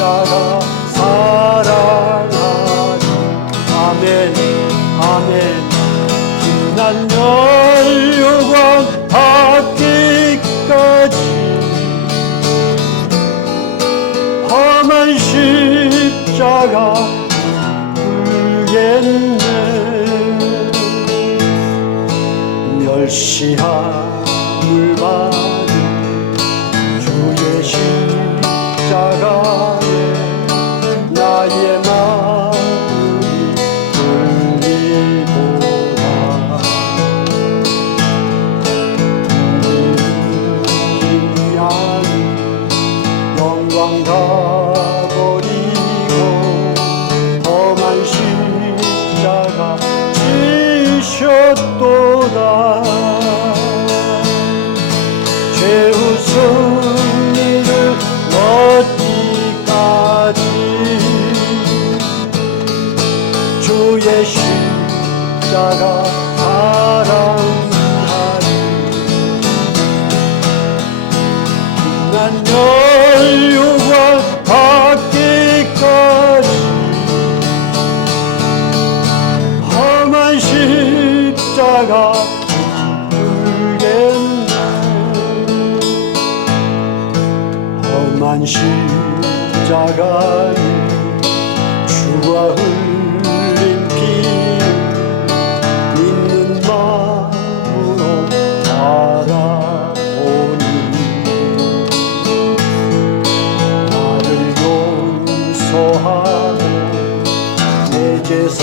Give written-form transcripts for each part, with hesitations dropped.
십자가 사랑하니 아멘 아멘 난 영광 받기까지 험한 십자가 불겠네 멸시함을 받은 주의 십자가에 나의 마음이 울리도다 영광 다 버리고 험한 십자가 지셨도다 최후 승리를 얻기까지 주의 십자가 사랑하리 난 영광 받기까지 험한 십자가 불겠네 험한 십자가에 주가 흘린 피 믿는 마음으로 바라보니 나를 용서하고 내 죄사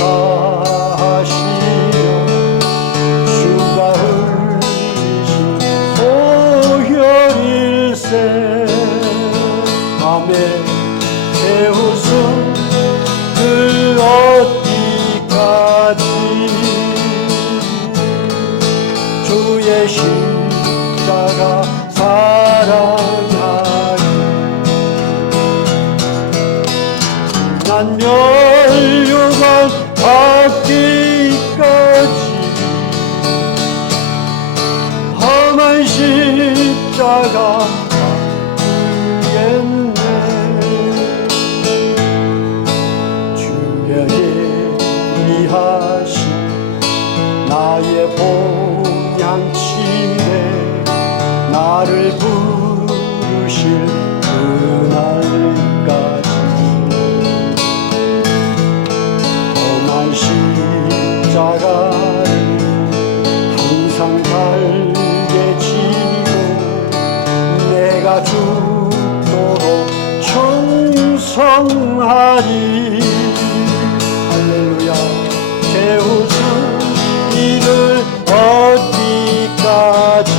하시려 주가 흘리신 보혈일세 아멘 최우승 그 얻기까지 주의 십자가 사랑하리 난 멸류관 받기까지 험한 십자가 불겠네 주의 예리하신 나의 보양치에 나를 부르실 그날까지 험한 십자가를 항상 달게 지고 내가 죽도록 충성하리 할렐루야 최우승 이를 얻기까지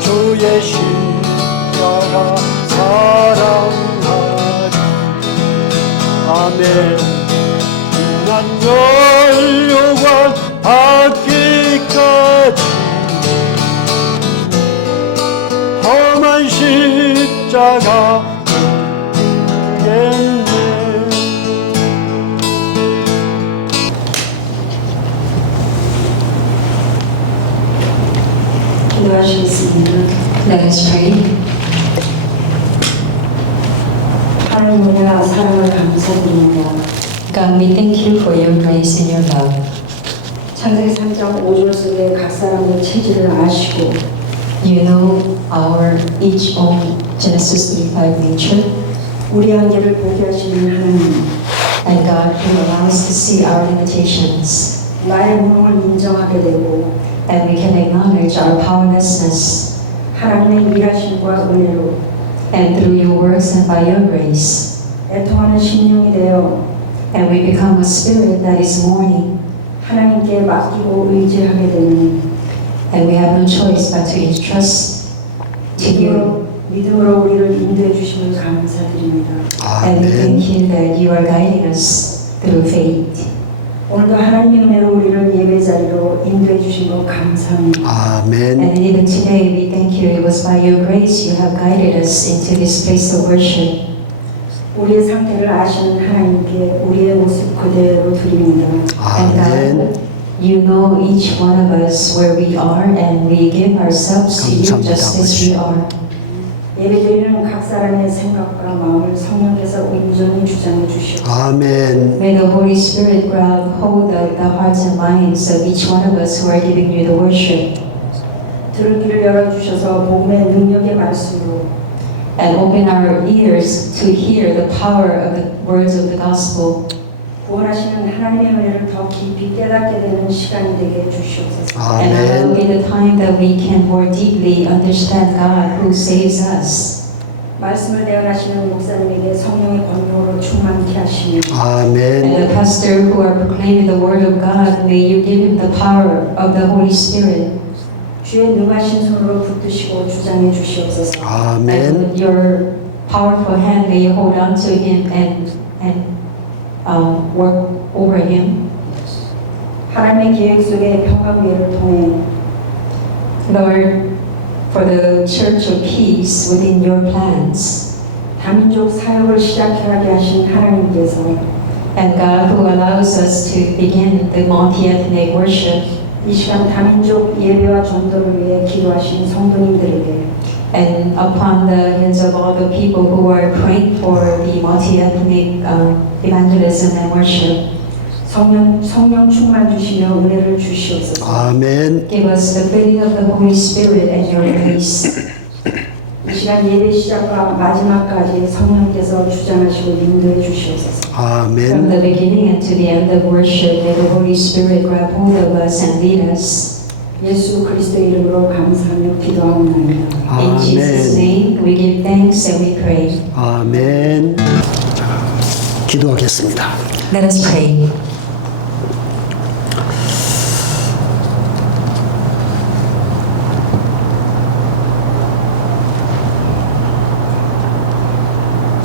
주의 십자가 사랑하리 아멘 난 영광 받기까지 험한 십자가 불겠네 기도하시겠습니다. Let us pray. 하나님의 사랑을 감사드립니다. God, we thank you for your grace and your love. 창세기 3장 5절 속에 각 사람의 체질을 아시고 You know our each own Genesis 3:5 nature, 우리 한계를 보게 하시는 하나님 and God who allows us to see our limitations, 나의 무능을 인정하게 되고 and we can acknowledge our powerlessness, 하나님의 일하심과 은혜로 and through your works and by your grace, 애통하는 심령이 되어 and we become a spirit that is mourning, 하나님께 맡기고 의지하게 되는 and we have no choice but to entrust to you. 믿음으로 우리를 인도해 주심을 감사드립니다. And we 아멘 thank you that you are guiding us through faith. 오늘도 하나님의 은혜로 우리를 예배 자리로 인도해 주신 것 감사합니다. 아멘 And even today, we thank you. It was by your grace you have guided us into this place of worship. 우리의 상태를 아시는 하나님께 우리의 모습 그대로 드립니다. And God, you know each one of us where we are, and we give ourselves to you 감사합니다, just as we are. 예배드리는 각 사람의 생각과 마음을 성령께서 온전히 주장해 주시옵소서. 아멘. May the Holy Spirit grab hold of the hearts and minds of each one of us who are giving you the worship. 들을 귀를 열어주셔서 복음의 능력의 말씀으로 And open our ears to hear the power of the words of the gospel. 구원하시는 하나님의 은혜를 더 깊이 깨닫게 되는 시간이 되게 해주시옵소서. And allow 아멘. be the time that we can more deeply understand God who saves us. 말씀을 대언하시는 목사님에게 성령의 권능으로 충만케 하시며 And 아멘. the pastor who are proclaiming the word of God, may you give him the power of the Holy Spirit. 주의 능하신 손으로 붙드시고 주장해 주시옵소서. 아멘. And with your powerful hand, may you hold on to him and work over him. 하나님의 계획 속에 평화교회를 통해 Lord, for the Church of Peace within your plans. 다민족 사역을 시작하게 하신 하나님께서 And God who allows us to begin the multi-ethnic worship. 이 시간 다민족 예배와 전도를 위해 기도하신 성도님들에게 And upon the heads of all the people who are praying for the multi-ethnic evangelism and worship, 성령 충만 주시며 은혜를 주시옵소서. 아멘. give us the filling of the Holy Spirit and your grace. 이 시간 예배 시작과 마지막까지 성령께서 주장하시고 인도해 주시옵소서. From 아멘. the beginning and to the end of worship, may the Holy Spirit grab hold of us and lead us. 예수 그리스도의 이름으로 감사하며 기도하옵나이다. In Jesus' 아멘. name, we give thanks and we pray. 아멘. 자, 기도하겠습니다. Let us pray.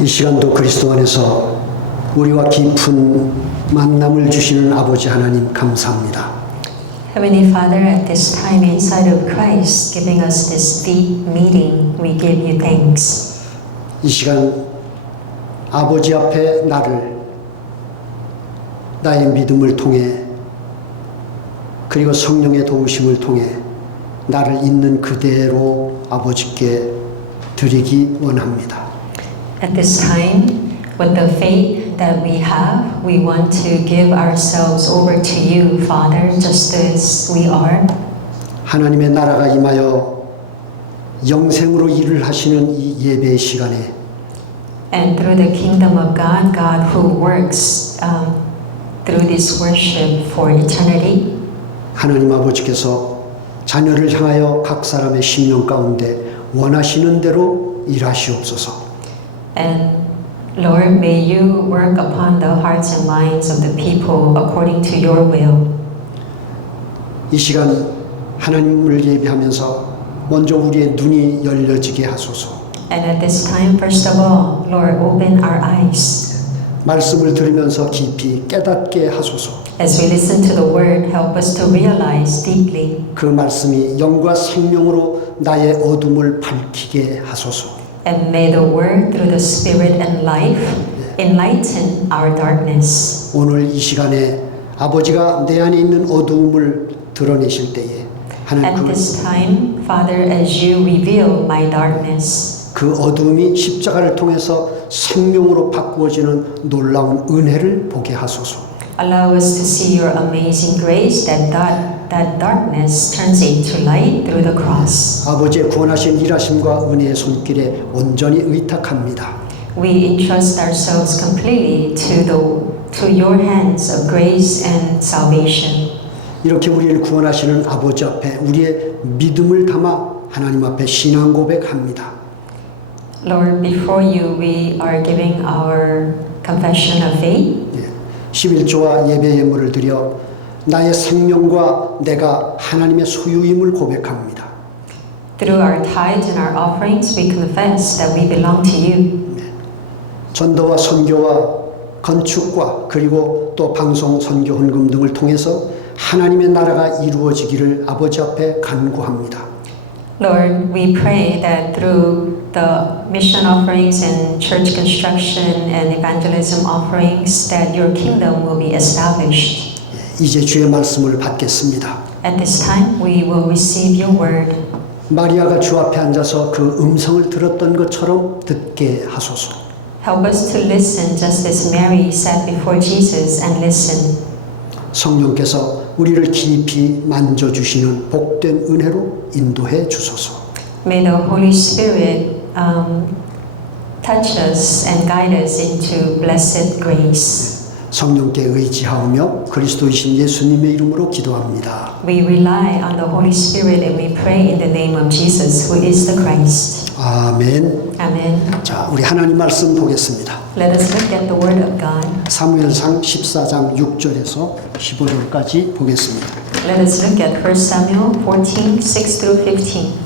이 시간도 그리스도 안에서 우리와 깊은 만남을 주시는 아버지 하나님 감사합니다. Heavenly Father, at this time inside of Christ, giving us this deep meeting, we give you thanks. 이 시간 아버지 앞에 나의 믿음을 통해 그리고 성령의 도우심을 통해 나를 있는 그대로 아버지께 드리기 원합니다. At this time, with the faith that we have, we want to give ourselves over to you, Father, just as we are. 하나님의 나라가 임하여 영생으로 일을 하시는 이 예배의 시간에 And through the kingdom of God, God who works through this worship for eternity, 하나님 아버지께서 자녀를 향하여 각 사람의 심령 가운데 원하시는 대로 일하시옵소서. and Lord, may you work upon the hearts and minds of the people according to your will. 이 시간 하나님을 예배하면서 먼저 우리의 눈이 열려지게 하소서. And at this time, first of all, Lord, open our eyes. 말씀을 들으면서 깊이 깨닫게 하소서. As we listen to the word, help us to realize deeply. 그 말씀이 영과 생명으로 나의 어둠을 밝히게 하소서. And may the word, through the spirit and life, enlighten our darkness. 오늘 이 시간에 아버지가 내 안에 있는 어두움을 드러내실 때에 At 하나님 this time, Father, as you reveal my darkness, 그 어두움이 십자가를 통해서 생명으로 바꾸어지는 놀라운 은혜를 보게 하소서. allow us to see your amazing grace that darkness turns into light through the cross. 아버지의 구원하신 일하심과 은혜의 손길에 온전히 의탁합니다. We entrust ourselves completely to your hands of grace and salvation. 이렇게 우리를 구원하시는 아버지 앞에 우리의 믿음을 담아 하나님 앞에 신앙 고백합니다. Lord, before you we are giving our confession of faith. 11조와 예배 예물을 드려 나의 생명과 내가 하나님의 소유임을 고백합니다. Through our tithes and our offerings, we confess that we belong to you. 전도와 선교와 건축과 그리고 또 방송 선교 헌금 등을 통해서 하나님의 나라가 이루어지기를 아버지 앞에 간구합니다. Lord, we pray that through the mission offerings and church construction and evangelism offerings that your kingdom will be established. 이제 주의 말씀을 받겠습니다. At this time, we will receive your word. 마리아가 주 앞에 앉아서 그 음성을 들었던 것처럼 듣게 하소서. Help us to listen just as Mary sat before Jesus and listened. 성령께서 우리를 깊이 만져주시는 복된 은혜로 인도해 주소서. May the Holy Spirit touch us and guide us into blessed grace. 성령께 의지하오며 그리스도이신 예수님의 이름으로 기도합니다. We rely on the Holy Spirit and we pray in the name of Jesus, who is the Christ. 아멘. Amen. 자, 우리 하나님 말씀 보겠습니다. Let us look at the Word of God. 사무엘상 14장 6절에서 15절까지 보겠습니다. Let us look at 1 Samuel 14, 6 through 15.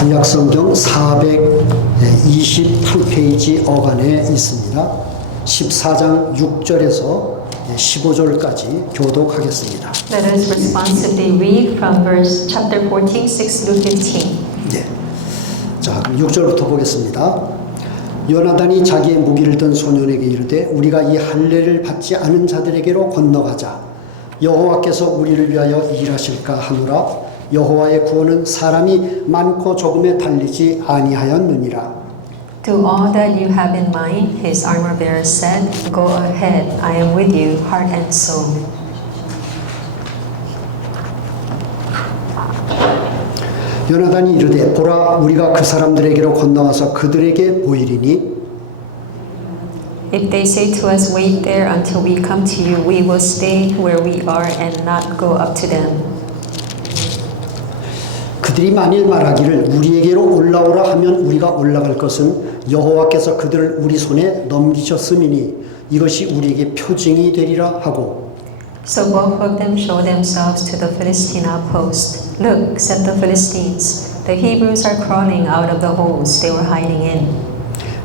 구약성경 428페이지 어간에 있습니다. 14장 6절에서 15절까지 교독하겠습니다. Let us responsibly read from verse chapter 14, 6 through 15. 네. 자, 6절부터 보겠습니다. 요나단이 자기의 무기를 든 소년에게 이르되 우리가 이 할례를 받지 않은 자들에게로 건너가자. 여호와께서 우리를 위하여 일하실까 하노라. 여호와의 구원은 사람이 많고 적음에 달리지 아니하였느니라. To all that you have in mind, his armor bearer said, Go ahead, I am with you, heart and soul. 요나단이 이르되 보라 우리가 그 사람들에게로 건너가서 그들에게 보이리니 If they say to us, Wait there until we come to you, we will stay where we are and not go up to them. 그들이 만일 말하기를 우리에게로 올라오라 하면 우리가 올라갈 것은 여호와께서 그들을 우리 손에 넘기셨음이니 이것이 우리에게 표징이 되리라 하고 So both of them showed themselves to the Philistine outpost. Look, said the Philistines, the Hebrews are crawling out of the holes they were hiding in.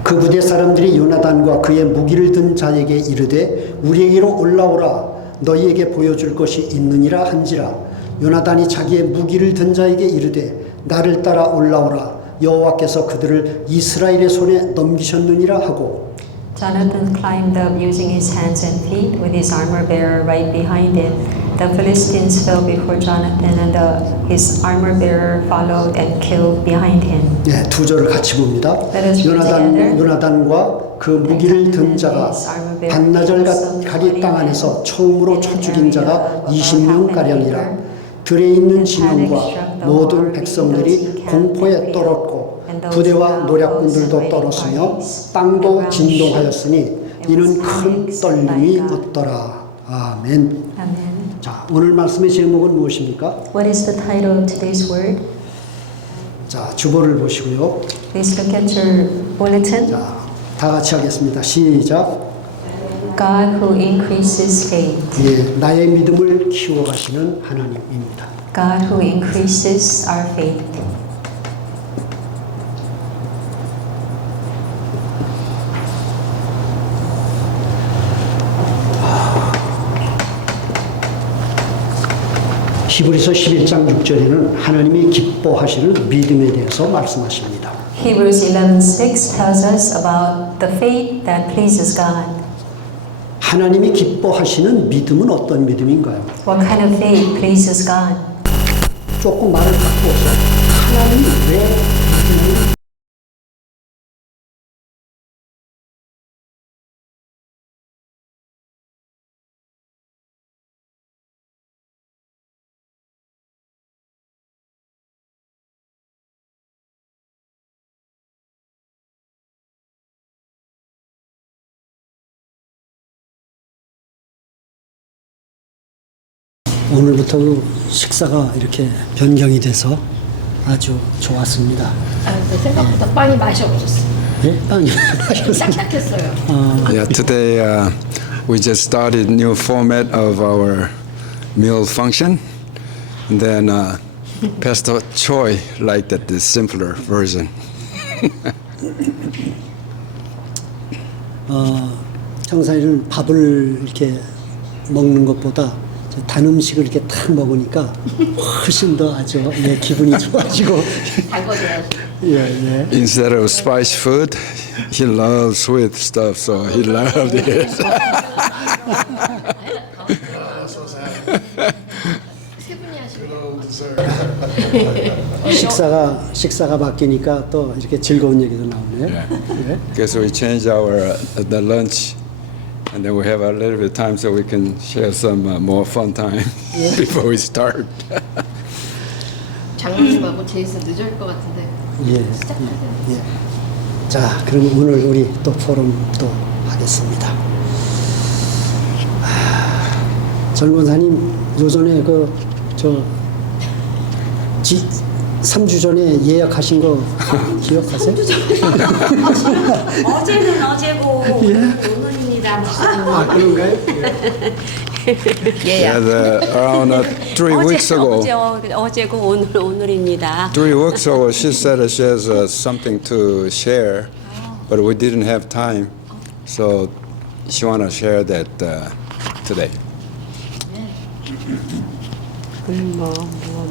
그 부대 사람들이 요나단과 그의 무기를 든 자에게 이르되 우리에게로 올라오라 너희에게 보여줄 것이 있느니라 한지라 요나단이 자기의 무기를 든 자에게 이르되 나를 따라 올라오라 여호와께서 그들을 이스라엘의 손에 넘기셨느니라 하고 Jonathan climbed up using his hands and feet with his armor bearer right behind him. The Philistines fell before Jonathan and his armor bearer followed and killed behind him. 네, 두 절을 같이 봅니다. 요나단과 그 무기를 든 자가 반나절 가리 땅 안에서 처음으로 쳐 죽인 자가 20명가량이라 들에 있는 진영과 모든 백성들이 공포에 떨었고 부대와 노략군들도 떨었으며 땅도 진동하였으니 이는 큰 떨림이 없더라. 아멘. Amen. 자, 오늘 말씀의 제목은 무엇입니까? What is the title of today's word? 자, 주보를 보시고요. Please look at your bulletin. 자, 다 같이 하겠습니다. 시작. God who increases faith. 예, 나의 믿음을 키워가시는 하나님입니다. God who increases our faith. 히브리서 11장 6절에는 하나님이 기뻐하시는 믿음에 대해서 말씀하십니다. Hebrews 11:6 tells us about the faith that pleases God. 하나님이 기뻐하시는 믿음은 어떤 믿음인가요? What kind of faith pleases God? 조금 말을 바꾸어서 하나님이 왜 믿음을 오늘부터 식사가 이렇게 변경이 돼서 아주 좋았습니다. 아, 근데 생각보다 빵이 맛이 없었어요. 네? 빵이 딱딱했어요. Yeah, today we just started new format of our meal function, and then Pastor Choi liked that the simpler version. 청사이는 밥을 이렇게 먹는 것보다 단 음식을 이렇게 탁 먹으니까 훨씬 더 아주 기분이 좋아지고 달궈져야지. 예. Instead of spice food, he loves sweet stuff, so he loved it. 세 분이 하시고 식사가 바뀌니까 또 이렇게 즐거운 얘기도 나오네요. 네. Because we change our the lunch, and then we have a little bit of time so we can share some more fun time before we start. 장로님하고 제이슨 늦을 것 같은데 예. 시작하세요. 예. 자, 그럼 오늘 우리 또 포럼 또 하겠습니다. 전권사님 요전에 3주 전에 예약하신 거 기억하세요? 어제는 어제고 오늘입니다. 아, 그런가요? Yeah, around 3 weeks ago. 어제고 오늘입니다. 3 weeks ago, she said that she has something to share, but we didn't have time, so she want to share that today.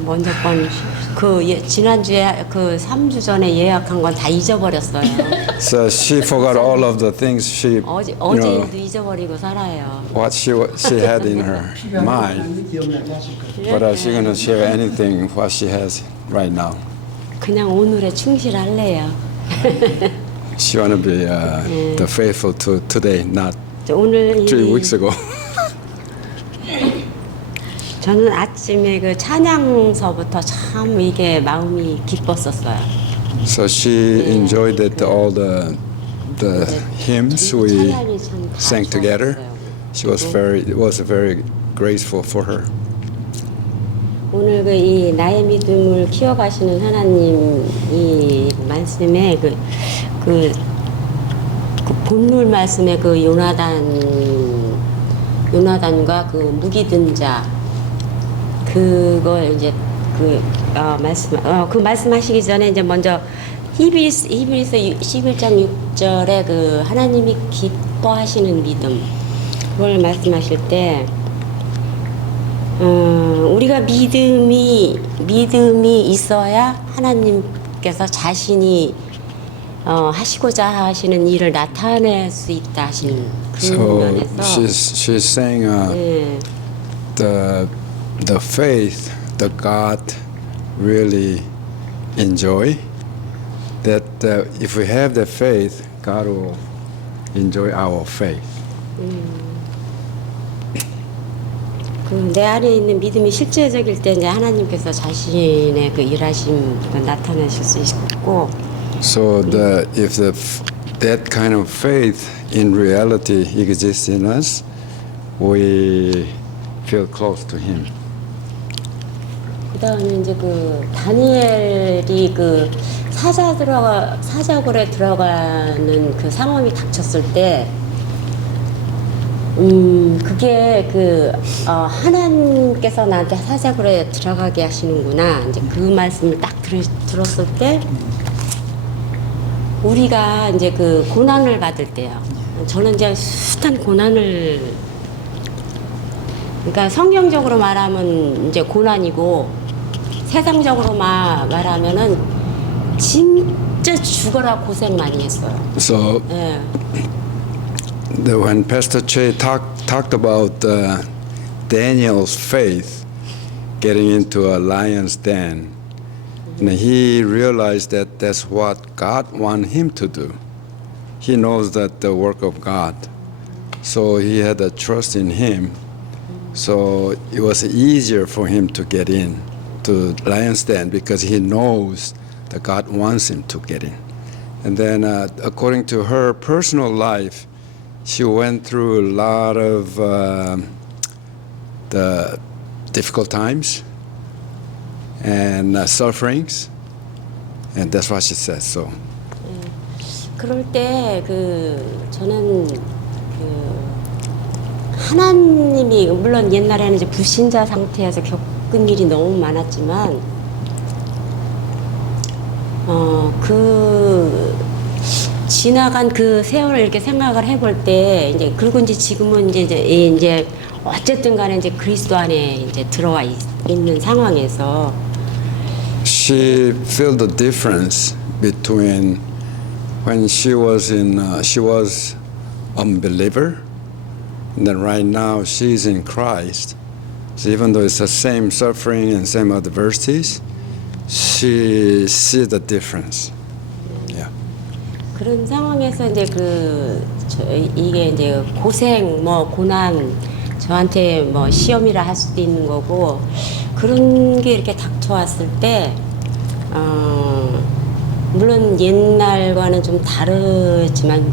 먼저 지난주에 3주 전에 예약한 건 다 잊어버렸어요. So she forgot all of the things she, 어제도 잊어버리고 살아요. what she had in her mind, 기억나게 하실 거예요. but she's going to share anything what she has right now. 그냥 오늘에 충실할래요. She want to be the faithful to today, not 오늘 3 weeks ago. 저는 아침에 그 찬양서부터 참 이게 마음이 기뻤었어요. So she enjoyed it, all the hymns we 찬양이 참 sang together. She was it was very graceful for her. 오늘 이 나의 믿음을 키워가시는 하나님 이 말씀에 그 본물 말씀에 요나단과 그 무기든 자 그걸 이제 말씀하시기 전에 이제 먼저 히브리서 11장 6절에 그 하나님이 기뻐하시는 믿음 그걸 말씀하실 때 우리가 믿음이 있어야 하나님께서 자신이 하시고자 하시는 일을 나타낼 수 있다 하시는 그 So 면에서 she's saying the faith that God really enjoy, that if we have the faith, God will enjoy our faith. 내 안에 있는 믿음이 실제적일 때 이제 하나님께서 자신의 그 일하심을 나타내실 수 있고. So if that kind of faith in reality exists in us, we feel close to Him. 그다음에 이제 그 다니엘이 그 사자굴에 들어가는 그 상황이 닥쳤을 때, 그게 하나님께서 나한테 사자굴에 들어가게 하시는구나. 이제 그 말씀을 딱 들었을 때, 우리가 이제 그 고난을 받을 때요. 저는 이제 숱한 고난을, 그러니까 성경적으로 말하면 이제 고난이고, 세상적으로 말하면은 진짜 죽어라 고생 많이 했어요. So 예. when Pastor Che talked about Daniel's faith getting into a lion's den, and he realized that that's what God wanted him to do. He knows that the work of God, so he had a trust in Him. So it was easier for him to get in to lion's den because he knows that God wants him to get in. And then according to her personal life, she went through a lot of the difficult times and sufferings, and that's what she said. So, 그럴 때 저는 하나님이 물론 옛날에는 이제 불신자 상태에서 겪은 일이 너무 많았지만 지나간 그 세월을 이렇게 생각을 해볼 때 이제 그리고 이제 지금은 이제 어쨌든 간에 이제 그리스도 안에 이제 들어와 있는 상황에서 she felt the difference between when she was unbeliever, and then right now she's in Christ. So even though it's the same suffering and same adversities, she see the difference. Yeah. 그런 상황에서 이제 이게 이제 고생 뭐 고난 저한테 뭐 시험이라 할 수도 있는 거고 그런 게 이렇게 닥쳐왔을 때 물론 옛날과는 좀 다르지만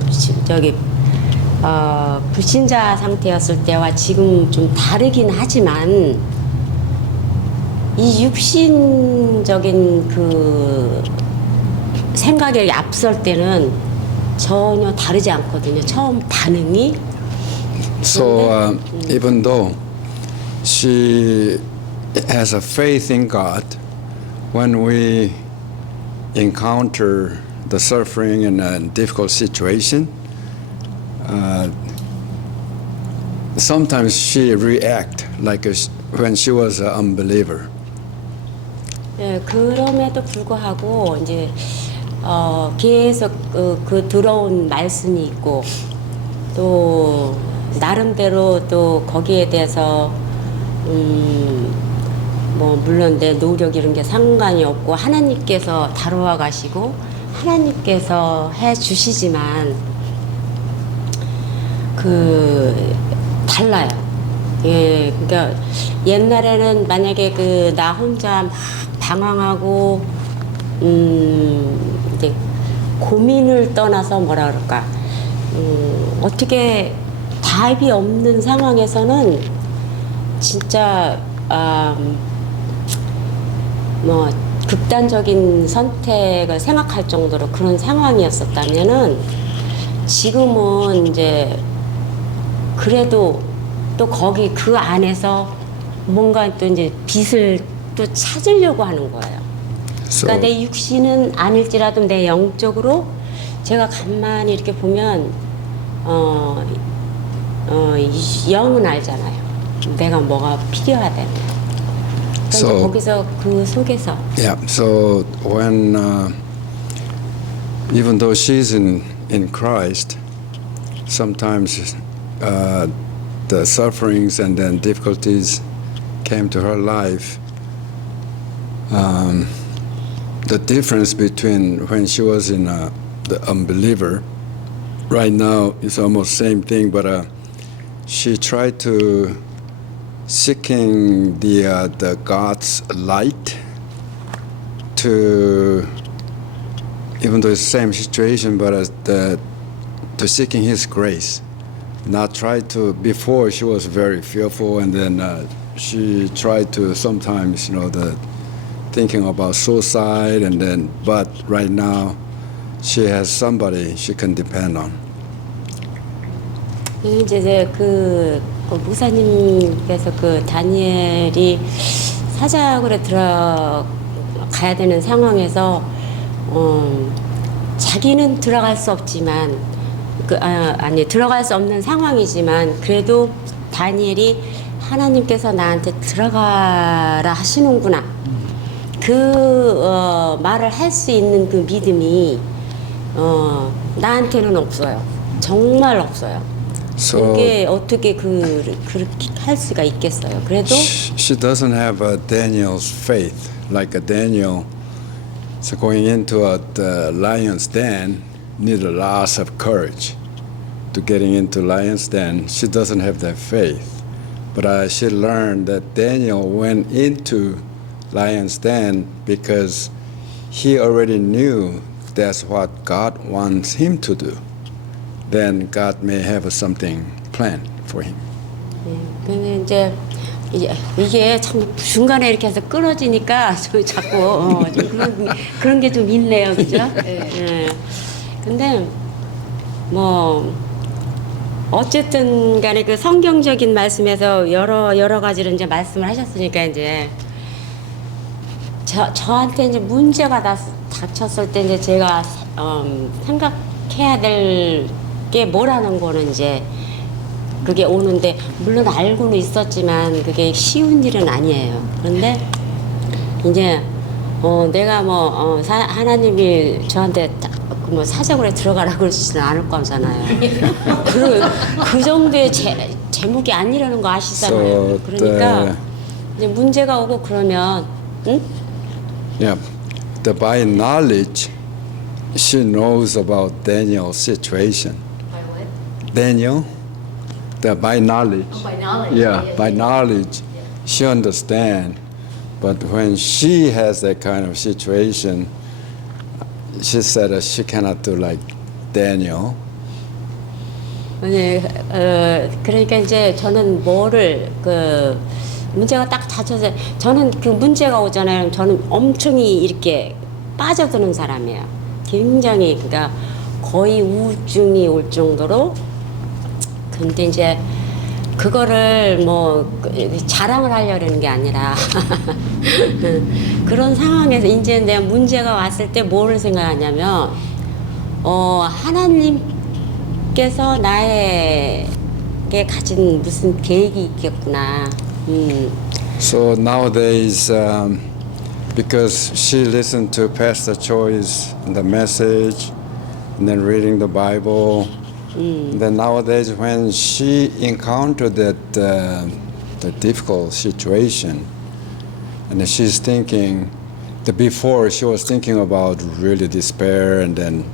불신자 상태였을 때와 지금 좀 다르긴 하지만 이 육신적인 그 생각에 앞설 때는 전혀 다르지 않거든요. 처음 반응이. So even though she has a faith in God, when we encounter the suffering and a difficult situation, sometimes she react like when she was an unbeliever. 예, 그럼에도 불구하고 이제 계속 그 들어온 말씀이 있고 또 나름대로 또 거기에 대해서 뭐 물론 내 노력 이런 게 상관이 없고 하나님께서 다루어 가시고 하나님께서 해 주시지만 달라요. 예, 그러니까 옛날에는 만약에 나 혼자 막 방황하고 이제 고민을 떠나서 뭐라 그럴까 어떻게 답이 없는 상황에서는 진짜 뭐 극단적인 선택을 생각할 정도로 그런 상황이었었다면은 지금은 이제 그래도 또 거기 그 안에서 뭔가 또 이제 빛을 또 찾으려고 하는 거예요. So, 그러니까 내 육신은 아닐지라도 내 영적으로 제가 가만히 이렇게 보면 영은 알잖아요. 내가 뭐가 필요하다는. 그러니까 So- 거기서 그 속에서 yeah, so when even though she's in Christ, sometimes the sufferings and then difficulties came to her life. The difference between when she was in the unbeliever, right now it's almost same thing, but she tried to seeking the God's light to, even though it's the same situation, but to seeking His grace. Not try to, before she was very fearful, and then she tried to sometimes, thinking about suicide, and then, but right now she has somebody she can depend on. 이제 그 목사님께서 다니엘이 사자굴에 들어가야 되는 상황에서 자기는 들어갈 수 없지만 들어갈 수 없는 상황이지만 그래도 다니엘이 하나님께서 나한테 들어가라 하시는구나 말을 할 수 있는 그 믿음이 나한테는 없어요. 정말 없어요. So 그게 어떻게 그렇게 할 수가 있겠어요. 그래도 she doesn't have a Daniel's faith, like a Daniel. So going into the lion's den, need lots of courage to getting into lion's den. She doesn't have that faith, but she learned that Daniel went into lion's den because he already knew that's what God wants him to do. Then God may have something planned for him. 근데 이제 이게 참 중간에 이렇게 해서 끊어지니까 저 자꾸 좀 그런 게 좀 있네요, 그죠? 네. 근데 뭐 어쨌든 간에 그 성경적인 말씀에서 여러 가지를 이제 말씀을 하셨으니까 이제 저한테 이제 문제가 닥쳤을 때 이제 제가 생각해야 될 게 뭐라는 거는 이제 그게 오는데 물론 알고는 있었지만 그게 쉬운 일은 아니에요. 그런데 이제 내가 하나님이 저한테 뭐 사정으로 들어가라 그러시지는 않을 거잖아요. 그 정도의 제목이 아니라는 거 아시잖아요. So 그러니까 이제 문제가 오고 그러면 응? Yeah, by knowledge, she knows about Daniel's situation. By what? Daniel, by knowledge. By knowledge. Yeah, by knowledge, she understands. But when she has that kind of situation, she said that she cannot do like Daniel. 네, 그러니까 이제 저는 뭐를 그 문제가 딱 닥쳐서 저는 그 문제가 오잖아요. 저는 엄청히 이렇게 빠져드는 사람이에요. 굉장히 그러니까 거의 우울증이 올 정도로. 근데 이제 그거를 뭐 자랑을 하려는 게 아니라 그런 상황에서 이제 내가 문제가 왔을 때 뭐를 생각하냐면 하나님께서 나에게 가진 무슨 계획이 있겠구나. So nowadays, because she listened to Pastor Choi's the message, and then reading the Bible, then nowadays when she encountered that the difficult situation, and she's thinking, before she was thinking about really despair, and then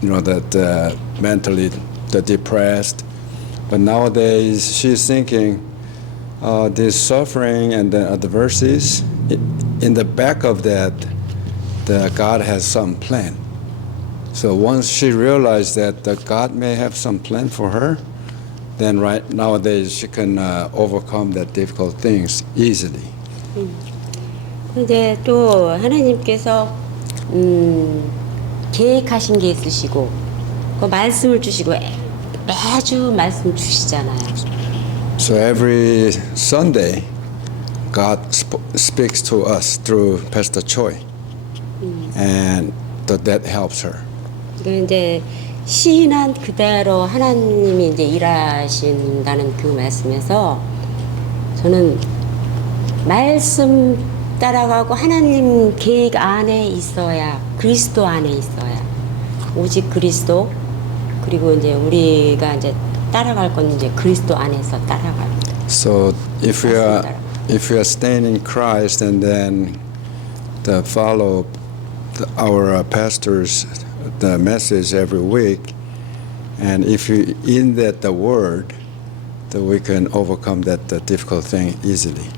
that mentally depressed, but nowadays she's thinking. This suffering and the adversities, in the back of that, God has some plan. So once she realized that God may have some plan for her, then right nowadays she can overcome that difficult things easily. 근데 또 하나님께서 계획하신 게 있으시고 그 말씀을 주시고 매주 말씀 주시잖아요. So every Sunday, God speaks to us through Pastor Choi, and that helps her. 이제 시인한 그대로 하나님이 이제 일하신다는 그 말씀에서 저는 말씀 따라가고 하나님 계획 안에 있어야 그리스도 안에 있어야 오직 그리스도 그리고 이제 우리가 이제 따라갈 건 이제 그리스도 안에서 따라가요. So if we are staying in Christ and then follow our pastors the message every week, and if you in that the word, then we can overcome that difficult thing easily.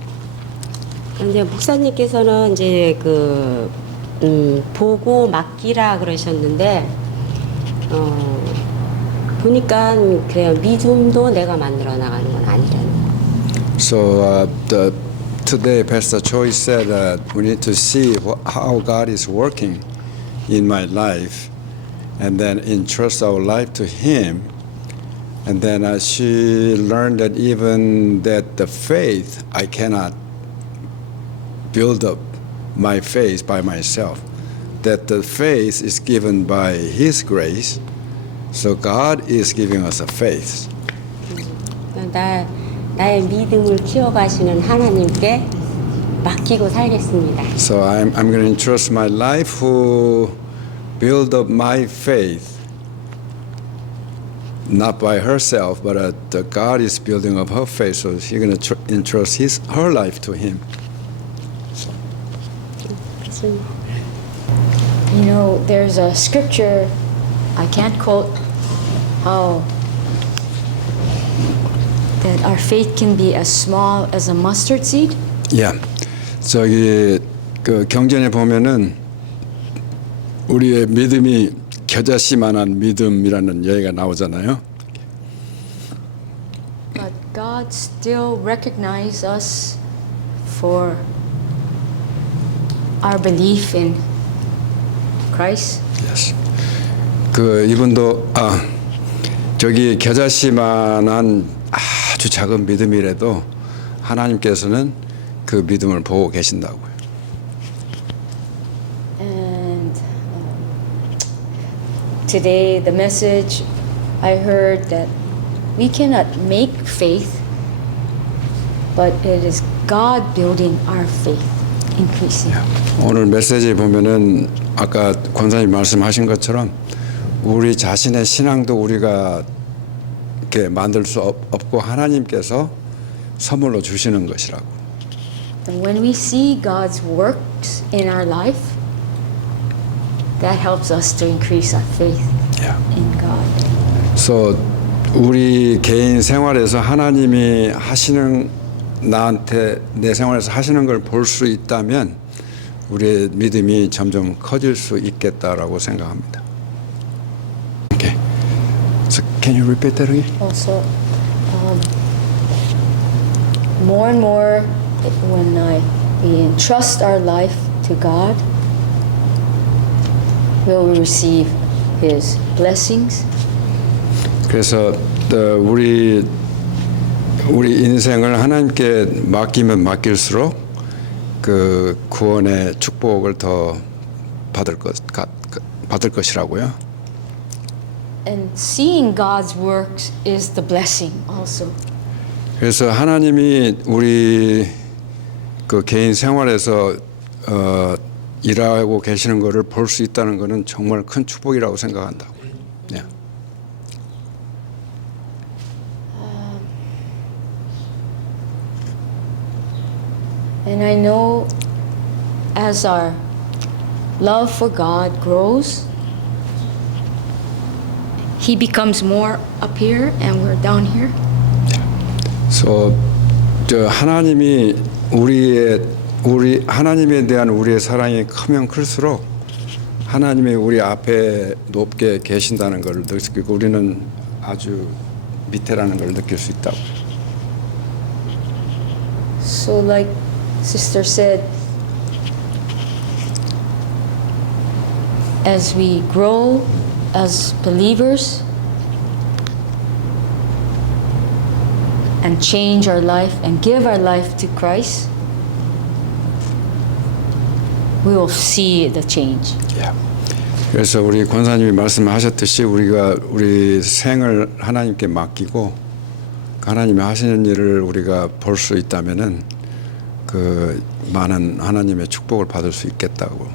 이제 목사님께서는 이제 보고 맡기라 그러셨는데 보니까 그래요. 믿음도 내가 만들어 나가는 건 아니라는 거. So today Pastor Choi said we need to see how God is working in my life, and then entrust our life to Him. And then she learned that even that the faith, I cannot build up my faith by myself. That the faith is given by His grace. So God is giving us a faith. 나의 믿음을 키워가시는 하나님께 맡기고 살겠습니다. So I'm going to entrust my life who build up my faith, not by herself, but God is building up her faith. So she's going to entrust her life to Him. You know, there's a scripture, I can't quote, how that our faith can be as small as a mustard seed. Yeah. 저기 그 경전에 보면은 우리의 믿음이 겨자씨만한 믿음이라는 얘기가 나오잖아요. But God still recognizes us for our belief in Christ. Yes. 그 이분도 저기 겨자씨만한 아주 작은 믿음이라도 하나님께서는 그 믿음을 보고 계신다고요. And today the message I heard that we cannot make faith, but it is God building our faith, increasing. 오늘 메시지 보면은 아까 권사님 말씀하신 것처럼 우리 자신의 신앙도 우리가 이렇게 만들 수 없고 하나님께서 선물로 주시는 것이라고. And when we see God's works in our life, that helps us to increase our faith Yeah. in God. 그래서 우리 개인 생활에서 하나님이 하시는 나한테 내 생활에서 하시는 걸 볼 수 있다면 우리의 믿음이 점점 커질 수 있겠다라고 생각합니다. Okay. So can you repeat that again? Also, more and more, when we entrust our life to God, we'll receive His blessings. 그래서 우리 인생을 하나님께 맡기면 맡길수록 그 구원의 축복을 더 받을 것이라고요. And seeing God's works is the blessing also. 그래서 하나님이 우리 그 개인 생활에서 일하고 계시는 것을 볼 수 있다는 것은 정말 큰 축복이라고 생각한다고요. 네. And I know as our love for God grows, He becomes more up here and we're down here. 그래서 하나님이 우리 하나님에 대한 우리의 사랑이 크면 클수록 하나님이 우리 앞에 높게 계신다는 걸 느끼고 우리는 아주 밑에라는 걸 느낄 수 있다고. So like Sister said, as we grow as believers and change our life and give our life to Christ, we will see the change. 그래서 우리 권사님이 말씀하셨듯이 우리가 우리 생을 하나님께 맡기고 하나님이 하시는 일을 우리가 볼 수 있다면은 그 많은 하나님의 축복을 받을 수 있겠다고.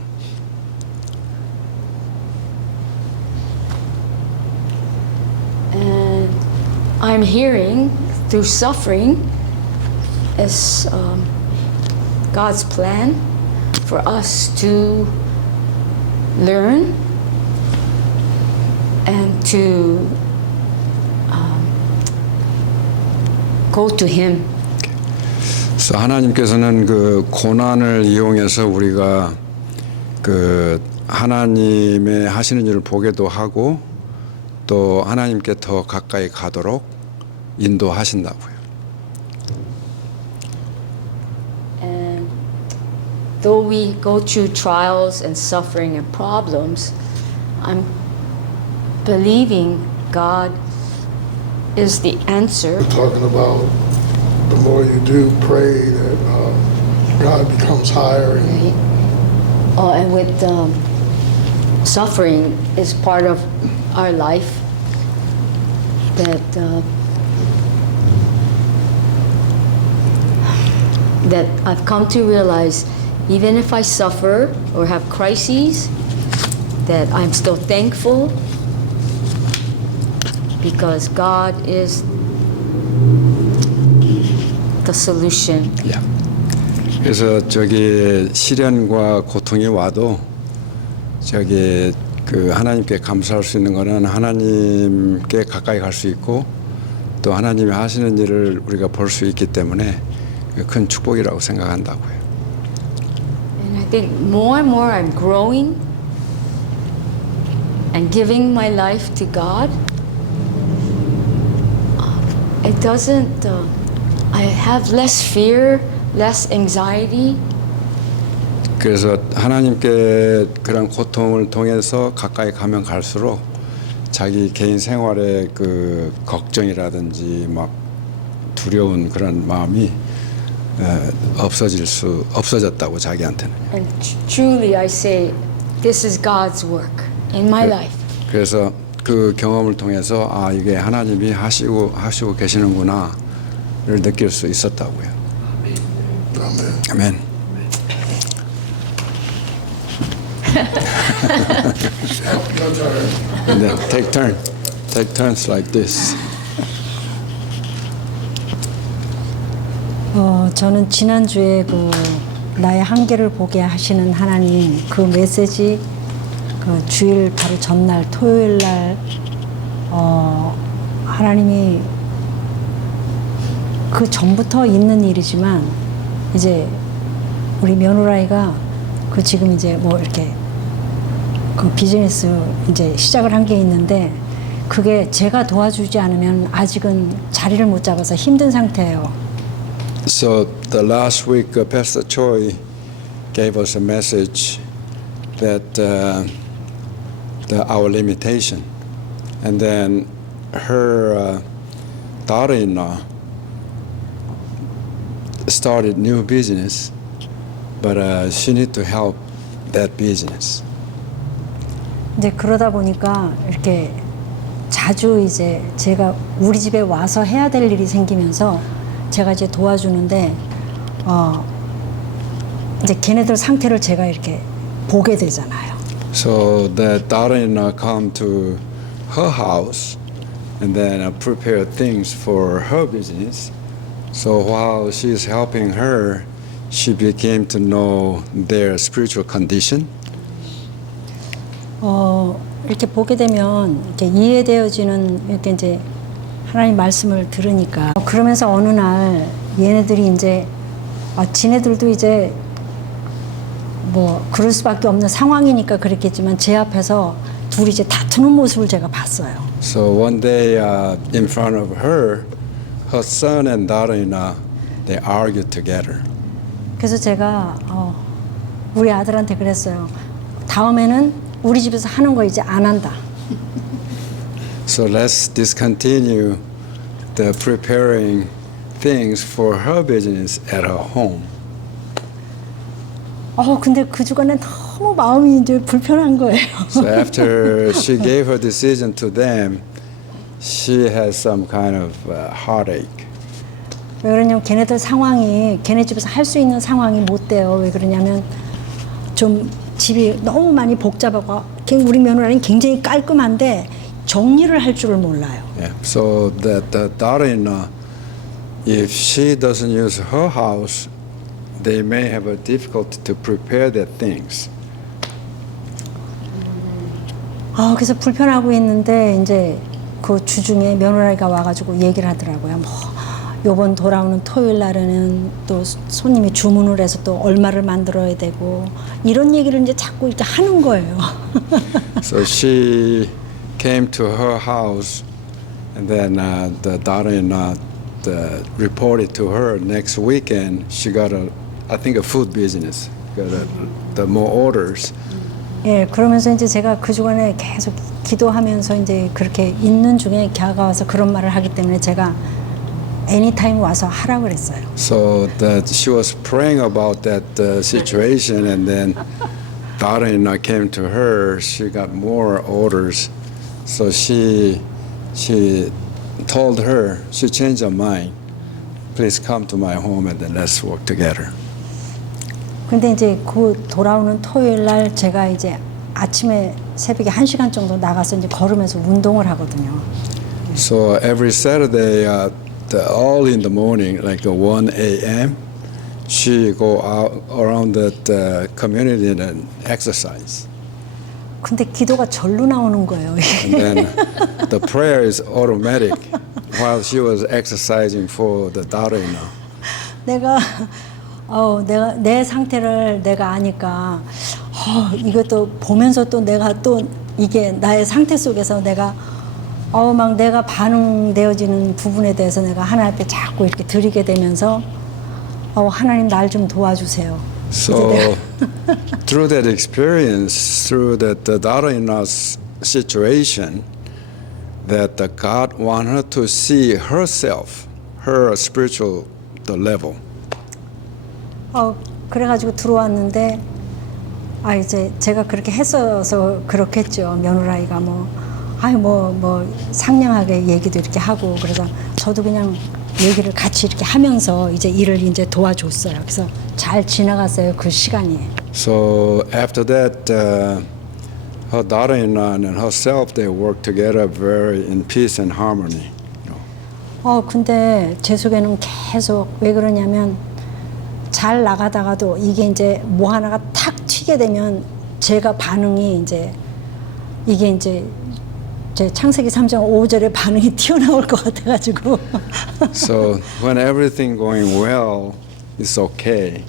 And I'm hearing through suffering is God's plan for us to learn and to go to Him. 그래서 하나님께서는 그 고난을 이용해서 우리가 그 하나님의 하시는 일을 보게도 하고 또 하나님께 더 가까이 가도록 인도하신다고요. And though we go through trials and suffering and problems, I'm believing God is the answer. Talking about the more you do pray that God becomes higher. And And with suffering is part of our life that I've come to realize, even if I suffer or have crises, that I'm still thankful because God is the solution. 그래서 저기 시련과 고통이 와도 저기 그 하나님께 감사할 수 있는 거는 하나님께 가까이 갈 수 있고 또 하나님이 하시는 일을 우리가 볼 수 있기 때문에 큰 축복이라고 생각한다고요. And I think more and more I'm growing and giving my life to God. It doesn't, I have less fear, less anxiety. 그래서 하나님께 그런 고통을 통해서 가까이 가면 갈수록 자기 개인 생활의 그 걱정이라든지 막 두려운 그런 마음이 없어졌다고 자기한테는. And truly I say, this is God's work in my life. 그래서 그 경험을 통해서 아 이게 하나님이 하시고 계시는구나를 느낄 수 있었다고요. Amen. 아멘. Your turn. And then take turns like this. 저는 지난주에 그 나의 한계를 보게 하시는 하나님 그 메시지 그 주일 바로 전날 토요일 날 하나님이 그 전부터 있는 일이지만 이제 우리 며느라이가 그 지금 이제 뭐 이렇게 그 비즈니스 이제 시작을 한 게 있는데 그게 제가 도와주지 않으면 아직은 자리를 못 잡아서 힘든 상태예요. So the last week, Pastor Choi gave us a message that our limitation, and then her daughter-in-law started new business, but she need to help that business. 이제 그러다 보니까 이렇게 자주 이제 제가 우리 집에 와서 해야 될 일이 생기면서 제가 이제 도와주는데 이제 걔네들 상태를 제가 이렇게 보게 되잖아요. So the daughter-in-law come to her house and then prepare things for her business. So while she's helping her, she became to know their spiritual condition. 이렇게 보게 되면 이렇게 이해되어지는 이렇게 이제 하나님 말씀을 들으니까 그러면서 어느 날 얘네들이 이제 지네들도 이제 뭐 그럴 수밖에 없는 상황이니까 그랬겠지만 제 앞에서 둘이 이제 다투는 모습을 제가 봤어요. So one day in front of her, her son and daughter-in-law, they argued together. 그래서 제가 우리 아들한테 그랬어요. 다음에는 우리 집에서 하는 거 이제 안 한다. So let's discontinue the preparing things for her business at her home. 근데 그 주간에 너무 마음이 이제 불편한 거예요. So after she gave her decision to them, she has some kind of heartache. 왜 그러냐면 걔네들 상황이 걔네 집에서 할 수 있는 상황이 못 돼요. 왜 그러냐면 좀 집이 너무 많이 복잡하고 우리 며느라는 굉장히 깔끔한데 정리를 할 줄을 몰라요. Yeah. So that the daughter-in-law, if she doesn't use her house, they may have a difficulty to prepare their things. 그래서 불편하고 있는데 이제 그 주중에 며느라이가 와가지고 얘기를 하더라고요. 뭐 요번 돌아오는 토요일 날에는 또 손님이 주문을 해서 또 얼마를 만들어야 되고 이런 얘기를 이제 자꾸 이렇게 하는 거예요. So she came to her house, and then the daughter-in-law reported to her next weekend she got I think a food business, got the more orders. 예, 그러면서 이제 제가 그 주간에 계속 기도하면서 이제 그렇게 있는 중에 걔가 와서 그런 말을 하기 때문에 제가 anytime 와서 하라 그랬어요. So that she was praying about that situation, and then daughter-in-law came to her. She got more orders, so she told her, she changed her mind. Please come to my home and then let's work together. 근데 이제 그 돌아오는 토요일 날 제가 이제 아침에 새벽에 1시간 정도 나가서 이제 걸으면서 운동을 하거든요. So every Saturday, all in the morning, like 1 a.m., she go out around the community and exercise. 근데 기도가 절로 나오는 거예요. And then the prayer is automatic while she was exercising for the daughter-in-law. 내가 내 상태를 내가 아니까 이것도 보면서 또 내가 또 이게 나의 상태 속에서 내가 막 내가 반응되어지는 부분에 대해서 내가 하나님께 자꾸 이렇게 드리게 되면서 하나님 날 좀 도와주세요. So through that experience, through the daughter-in-law's situation, that God want her to see herself, her spiritual level. 그래가지고 들어왔는데 이제 제가 그렇게 했어서 그렇겠죠. 며느라이가 뭐 상냥하게 얘기도 이렇게 하고 그래서 저도 그냥 얘기를 같이 이렇게 하면서 이제 일을 이제 도와줬어요. 그래서 잘 지나갔어요, 그 시간이. So after that, her daughter-in-law and herself, they worked together very in peace and harmony. 근데 제 속에는 계속 왜 그러냐면 잘 나가다가도 이게 이제 뭐 하나가 탁 튀게 되면 제가 반응이 이제 이게 이제 제 창세기 3장 5절에 반응이 튀어나올 것 같아가지고. So when everything going well, it's okay.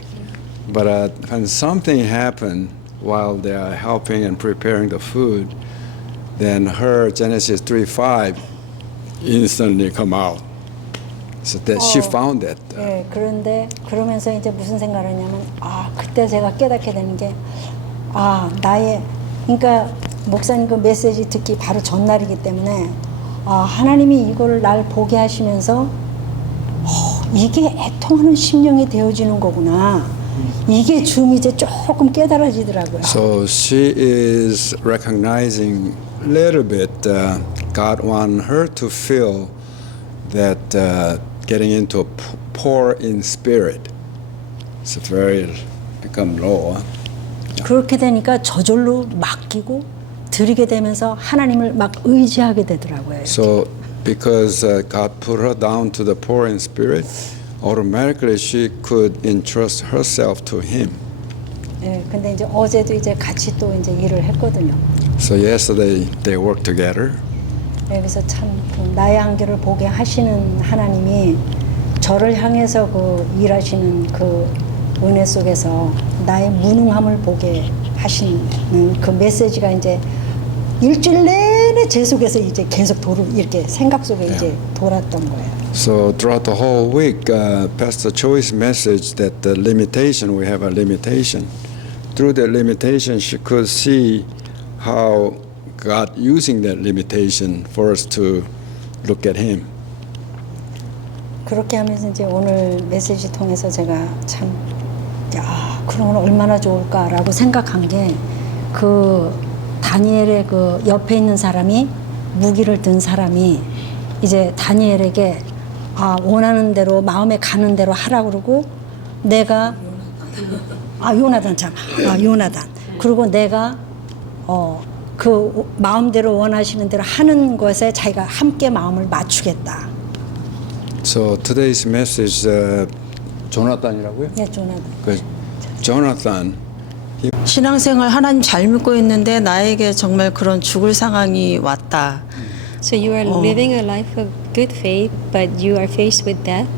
But when something happened while they are helping and preparing the food, then her Genesis 3:5 instantly come out. So that she found that. 네, 그런데 그러면서 이제 무슨 생각을 했냐면 그때 제가 깨닫게 되는 게 나의 그러니까 목사님 그 메시지 듣기 바로 전날이기 때문에 하나님이 이거를 날 보게 하시면서 이게 애통하는 심령이 되어지는 거구나. 이게 좀 이제 조금 깨달아지더라고요. So she is recognizing a little bit God want her to feel that getting into a poor in spirit. It's very become low. 그렇게 되니까 저절로 맡기고 드리게 되면서 하나님을 막 의지하게 되더라고요. So because God put her down to the poor in spirit, automatically she could entrust herself to Him. 네, 근데 이제 어제도 이제 같이 또 이제 일을 했거든요. So yesterday they worked together. 네, 그래서 참 나의 한계를 보게 하시는 하나님이 저를 향해서 그 일하시는 그 은혜 속에서 나의 무능함을 보게 하시는 그 메시지가 이제 일주일 내내 제 속에서 이제 계속 이렇게 생각 속에 이제 돌았던 거예요. So throughout the whole week, Pastor Choi's message that the limitation, we have a limitation. Through that limitation, she could see how God using that limitation for us to look at Him. 그렇게 하면서 이제 오늘 메시지 통해서 제가 참, 그러면 얼마나 좋을까라고 생각한 게 그 다니엘의 그 옆에 있는 사람이 무기를 든 사람이 이제 다니엘에게 원하는 대로 마음에 가는 대로 하라고 그러고 내가 요나단 요나단 그리고 내가 그 마음대로 원하시는 대로 하는 것에 자기가 함께 마음을 맞추겠다. So today's message, 조나단이라고요? 예, 조나단. 그 조나단. 신앙생활 하나님 잘 믿고 있는데 나에게 정말 그런 죽을 상황이 왔다. So you are living a life of good faith, but you are faced with death.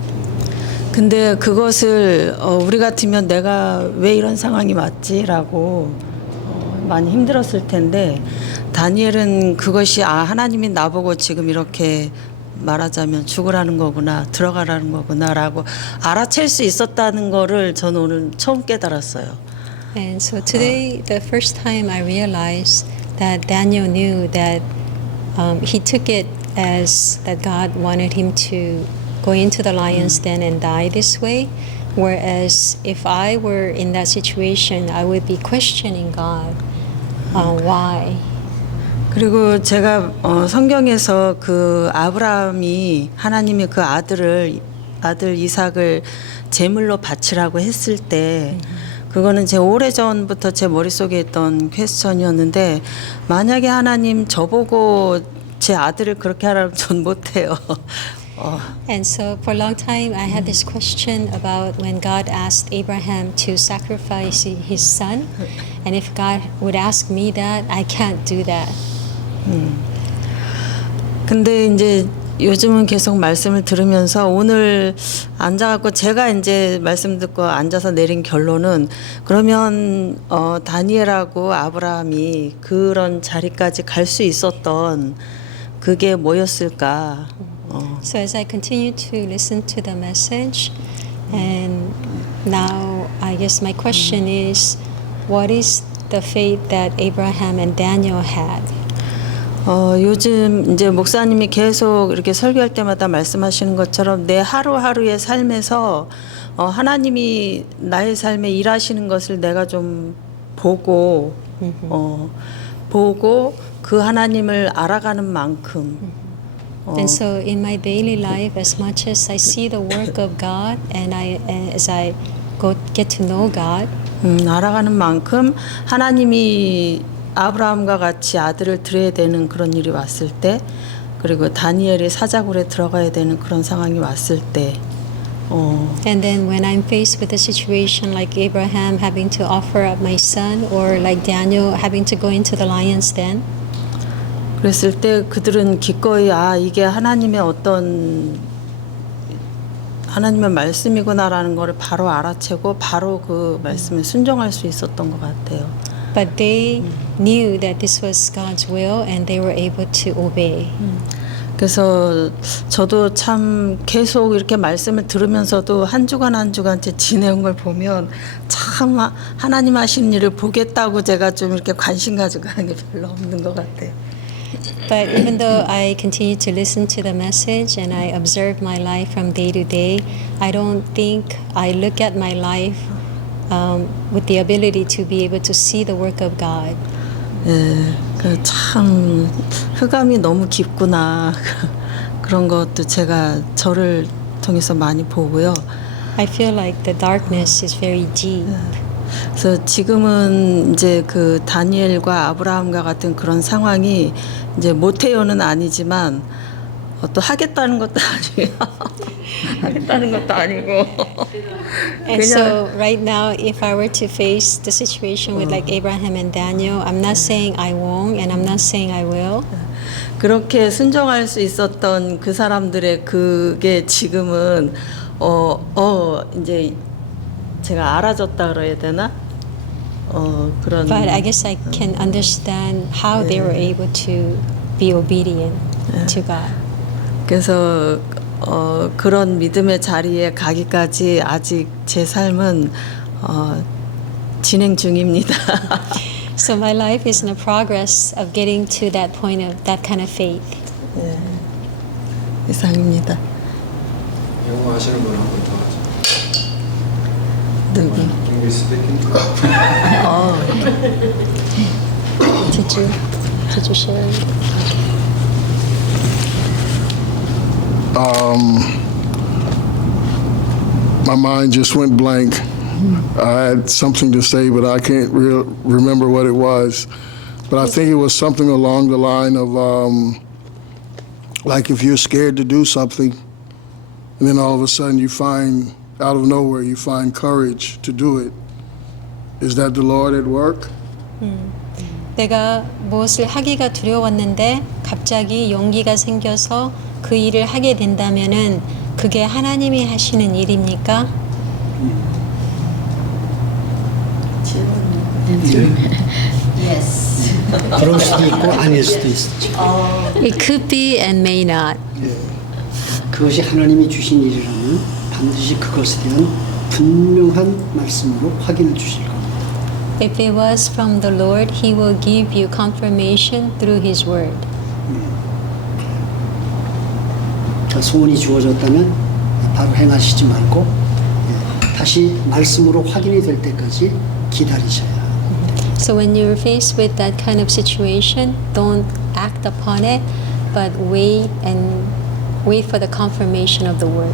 근데 그것을 우리 같으면 내가 왜 이런 상황이 왔지라고 많이 힘들었을 텐데 다니엘은 그것이 하나님이 나보고 지금 이렇게 말하자면 죽으라는 거구나, 들어가라는 거구나라고 알아챌 수 있었다는 거를 저는 오늘 처음 깨달았어요. And so today, the first time I realized that Daniel knew that he took it as that God wanted him to go into the lion's den and die this way. Whereas if I were in that situation, I would be questioning God, why? 그리고 제가 성경에서 그 아브라함이 하나님이 그 아들 이삭을 제물로 바치라고 했을 때 그거는 제 오래전부터 제 머릿속에 있던 퀘스천이었는데 만약에 하나님 저보고 제 아들을 그렇게 하라면 전 못해요. And so for a long time, I had this question about when God asked Abraham to sacrifice his son. And if God would ask me that, I can't do that. 근데 이제 요즘은 계속 말씀을 들으면서 오늘 앉아갖고 제가 이제 말씀 듣고 앉아서 내린 결론은 그러면 다니엘하고 아브라함이 그런 자리까지 갈 수 있었던 그게 뭐였을까? So as I continue to listen to the message, and now I guess my question is, what is the faith that Abraham and Daniel had? 요즘 이제 목사님이 계속 이렇게 설교할 때마다 말씀하시는 것처럼 내 하루하루의 삶에서 하나님이 나의 삶에 일하시는 것을 내가 좀 보고 보고 그 하나님을 알아가는 만큼 And so in my daily life, as much as I see the work of God and as I get to know God, 알아가는 만큼 하나님이 아브라함과 같이 아들을 드려야 되는 그런 일이 왔을 때, 그리고 다니엘이 사자굴에 들어가야 되는 그런 상황이 왔을 때, and then when I'm faced with a situation like Abraham having to offer up my son, or like Daniel having to go into the lion's den, 그랬을 때 그들은 기꺼이 이게 하나님의 하나님의 말씀이구나라는 것을 바로 알아채고 바로 그 말씀에 순종할 수 있었던 것 같아요. but they knew that this was God's will and they were able to obey. 그래서 저도 참 계속 이렇게 말씀을 들으면서도 한 주간 한 주간째 지내온 걸 보면 참 하나님 하시는 일을 보겠다고 제가 좀 이렇게 관심 가지고 하는 게 별로 없는 것 같아요. But even though I continue to listen to the message and I observe my life from day to day, I don't think I look at my life with the ability to be able to see the work of God. 참 흑암이 너무 깊구나 그런 것도 제가 저를 통해서 많이 보고요. I feel like the darkness is very deep. 그래서 지금은 이제 그 다니엘과 아브라함과 같은 그런 상황이 이제 못해요는 아니지만 또 하겠다는 것도 아니에요. 하겠다는 것도 아니고. And so right now, if I were to face the situation with like Abraham and Daniel, I'm not saying I won't and I'm not saying I will. 그렇게 순종할 수 있었던 그 사람들의 그게 지금은 이제 제가 알아졌다 그래야 되나? 그런. But I guess I can understand how they were able to be obedient to God. 그래서 그런 믿음의 자리에 가기까지 아직 제 삶은 진행 중입니다. So my life is in the progress of getting to that point of that kind of faith. 이상입니다. 영어 하시는 분 한 분 더 하죠. 누구? English speaking. Did you share? My mind just went blank. I had something to say, but I can't remember what it was. But I think it was something along the line of, like if you're scared to do something, and then all of a sudden you find, out of nowhere, you find courage to do it. Is that the Lord at work? 내가 무엇을 하기가 두려웠는데 갑자기 용기가 생겨서 그 일을 하게 된다면은 그게 하나님이 하시는 일입니까? Yes. 그럴 수도 있고 아닐 수도 있죠. It could be and may not. 그것이 하나님이 주신 일이라면 반드시 그것에 대한 분명한 말씀으로 확인해 주실 겁니다. If it was from the Lord, He will give you confirmation through His word. 소원이 주어졌다면 바로 행하시지 말고 다시 말씀으로 확인이 될 때까지 기다리셔야 합니다. So when you're faced with that kind of situation, don't act upon it, but wait for the confirmation of the word.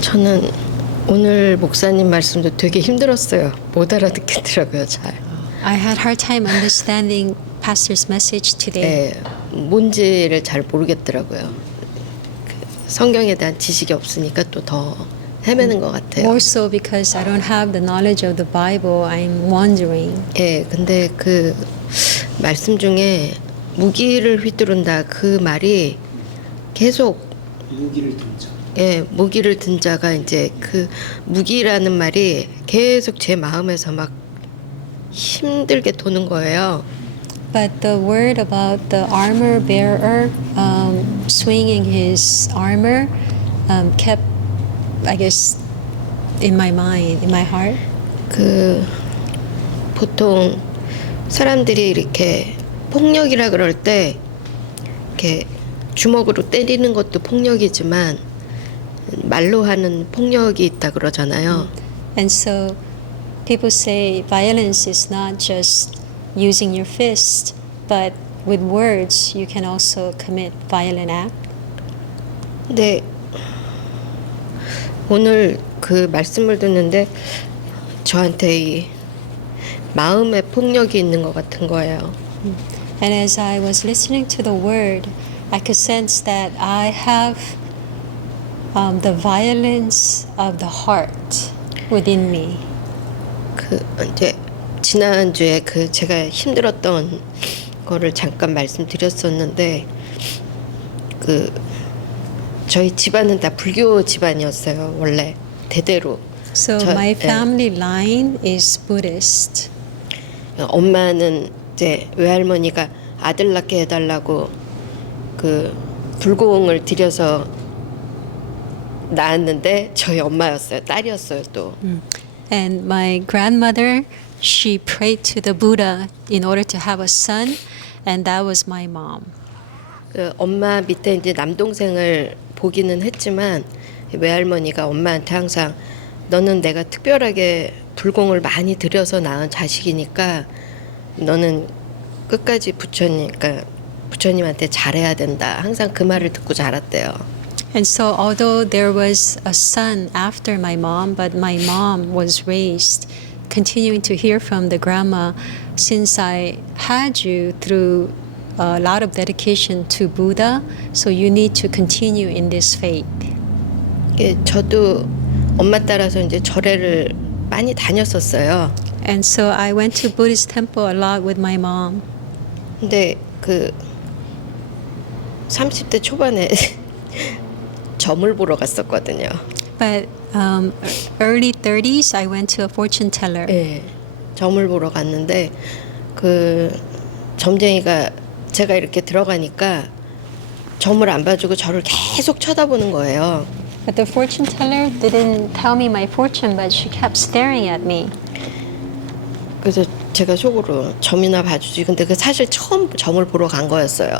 저는 오늘 목사님 말씀도 되게 힘들었어요. 못 알아듣겠더라고요, 잘. I had hard time understanding Pastor's message today. 네, 뭔지를 잘 모르겠더라고요. 성경에 대한 지식이 없으니까 또 더 헤매는 것 같아요. More so because I don't have the knowledge of the Bible, I'm wondering. 예, 근데 그 말씀 중에 무기를 휘두른다 그 말이 계속 무기를 든 자. 예, 무기를 든 자가 이제 그 무기라는 말이 계속 제 마음에서 막 힘들게 도는 거예요. But the word about the armor bearer swinging his armor kept, I guess, in my mind, in my heart. 그 보통 사람들이 이렇게 폭력이라 그럴 때 이렇게 주먹으로 때리는 것도 폭력이지만 말로 하는 폭력이 있다 그러잖아요. And so people say violence is not just using your fist, but with words you can also commit violent act. 근데 오늘 그 말씀을 듣는데 저한테 이 마음의 폭력이 있는 것 같은 거예요. And as I was listening to the word, I could sense that I have the violence of the heart within me. 그 이제 지난주에 그 제가 힘들었던 거를 잠깐 말씀드렸었는데 그 저희 집안은 다 불교 집안이었어요. 원래 대대로. So 저- my 예. family line is Buddhist. 엄마는 이제 외할머니가 아들 낳게 해달라고 그 불공을 들여서 낳았는데 저희 엄마였어요. 딸이었어요 또. And my grandmother, she prayed to the Buddha in order to have a son, and that was my mom. 그 엄마 밑에 이제 남동생을 보기는 했지만 외할머니가 엄마한테 항상 너는 내가 특별하게 불공을 많이 들여서 낳은 자식이니까 너는 끝까지 부처님한테 잘해야 된다. 항상 그 말을 듣고 자랐대요. And so, although there was a son after my mom, but my mom was raised continuing to hear from the grandma, since I had you through a lot of dedication to Buddha, so you need to continue in this faith. 이게 저도 엄마 따라서 이제 절에를 많이 다녔었어요. And so I went to Buddhist temple a lot with my mom. 근데 그 30대 초반에 점을 보러 갔었거든요. But early 30s, I went to a fortune teller. 예, 점을 보러 갔는데 그 점쟁이가 제가 이렇게 들어가니까 점을 안 봐주고 저를 계속 쳐다보는 거예요. But the fortune teller didn't tell me my fortune, but she kept staring at me. 그래서 제가 속으로 점이나 봐주지. 근데 그 사실 처음 점을 보러 간 거였어요.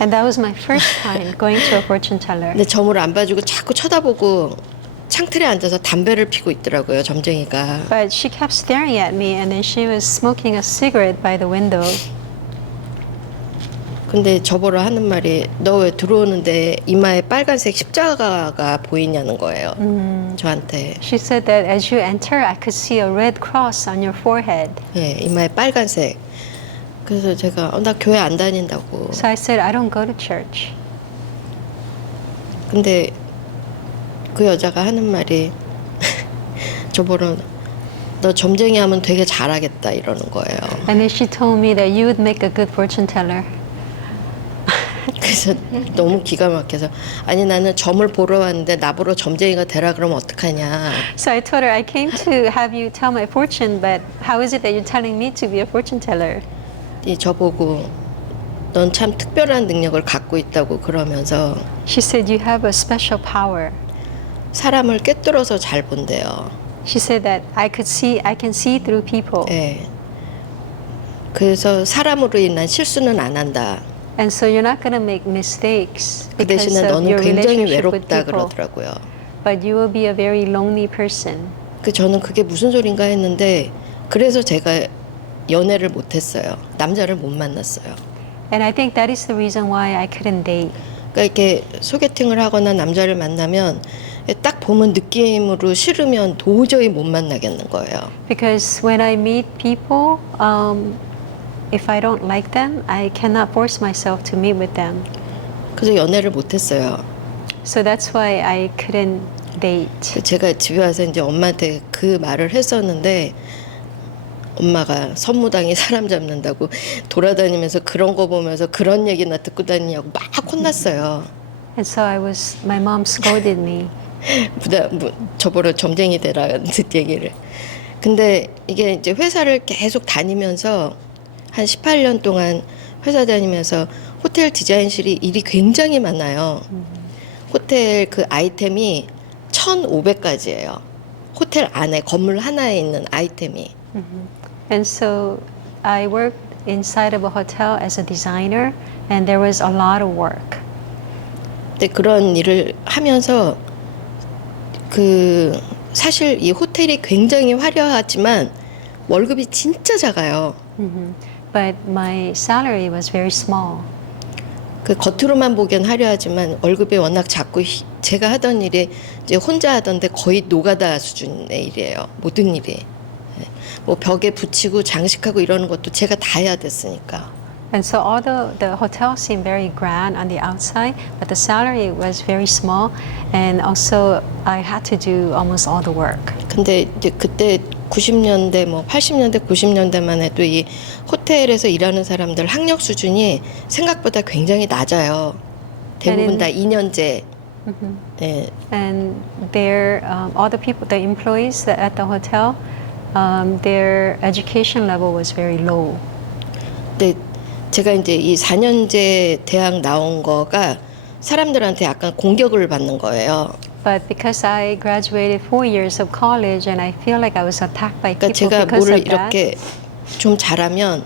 And that was my first time going to a fortune teller. 근데 점을 안 봐주고 자꾸 쳐다보고 창틀에 앉아서 담배를 피고 있더라고요, 점쟁이가. But she kept staring at me, and then she was smoking a cigarette by the window. 근데 저보러 하는 말이 너 왜 들어오는데 이마에 빨간색 십자가가 보이냐는 거예요. 저한테. She said that as you enter, I could see a red cross on your forehead. 예, 이마에 빨간색. 그래서 제가 나 교회 안 다닌다고. So I said, I don't go to church. 근데 그 여자가 하는 말이 저보러 너 점쟁이 하면 되게 잘하겠다 이러는 거예요. And then she told me that you would make a good fortune teller. 그래서 너무 기가 막혀서 아니 나는 점을 보러 왔는데 나보러 점쟁이가 되라 그러면 어떡하냐. So I told her, I came to have you tell my fortune, but how is it that you're telling me to be a fortune teller? 이 저보고 넌 참 특별한 능력을 갖고 있다고 그러면서 She said, you have a special power. 사람을 꿰뚫어서 잘 본대요. She said that I can see through people. 예. 그래서 사람으로 인한 실수는 안 한다. And so you're not going to make mistakes 그 because 대신에 of 너는 your 굉장히 relationship with 외롭다 people. 그러더라고요. But you will be a very lonely person. 그 저는 그게 무슨 소린가 했는데 그래서 제가 연애를 못했어요. 남자를 못 만났어요. And I think that is the reason why I couldn't date. 그러니까 이렇게 소개팅을 하거나 남자를 만나면 딱 보면 느낌으로 싫으면 도저히 못 만나겠는 거예요. Because when I meet people, if I don't like them, I cannot force myself to meet with them. 그래서 연애를 못했어요. So that's why I couldn't date. 제가 집에 와서 이제 엄마한테 그 말을 했었는데 엄마가 선무당이 사람 잡는다고 돌아다니면서 그런 거 보면서 그런 얘기나 듣고 다니냐고 막 혼났어요. And so my mom scolded me. 저보러 점쟁이 되라는 얘기를. 근데 이게 이제 회사를 계속 다니면서 한 18년 동안 회사 다니면서 호텔 디자인실이 일이 굉장히 많아요. 호텔 그 아이템이 1,500가지예요. 호텔 안에 건물 하나에 있는 아이템이. And so I worked inside of a hotel as a designer, and there was a lot of work. 근데 그런 일을 하면서 그 사실 이 호텔이 굉장히 화려하지만 월급이 진짜 작아요. But my salary was very small. 그 겉으로만 보기엔 화려하지만 월급이 워낙 작고 제가 하던 일이 이제 혼자 하던데 거의 노가다 수준의 일이에요. 모든 일이. 뭐 벽에 붙이고 장식하고 이러는 것도 제가 다 해야 됐으니까. And so although the hotel seemed very grand on the outside, but the salary was very small, and also I had to do almost all the work. 근데 이제 그때 90년대 뭐 80년대 90년대만 해도 이 호텔에서 일하는 사람들 학력 수준이 생각보다 굉장히 낮아요. 대부분 다 2년제. 예. And there, all the people, the employees at the hotel, their education level was very low. 근데 제가 이제 이 4년제 대학 나온 거가 사람들한테 약간 공격을 받는 거예요. But because I graduated 4 years of college, and I feel like I was attacked by 그러니까 people 제가 because 뭐를 of that. 이렇게 좀 잘하면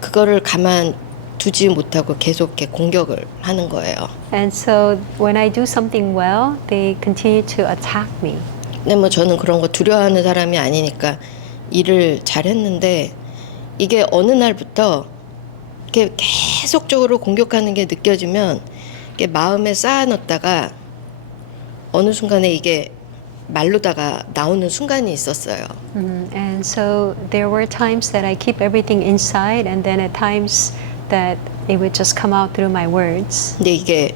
그거를 가만 두지 못하고 계속 이렇게 공격을 하는 거예요. And so when I do something well, they continue to attack me. 근데 뭐 저는 그런 거 두려워하는 사람이 아니니까 일을 잘했는데 이게 어느 날부터 이렇게 계속적으로 공격하는 게 느껴지면 이게 마음에 쌓아놨다가 어느 순간에 이게 말로다가 나오는 순간이 있었어요. And so there were times that I keep everything inside, and then at times that it would just come out through my words. 근데 이게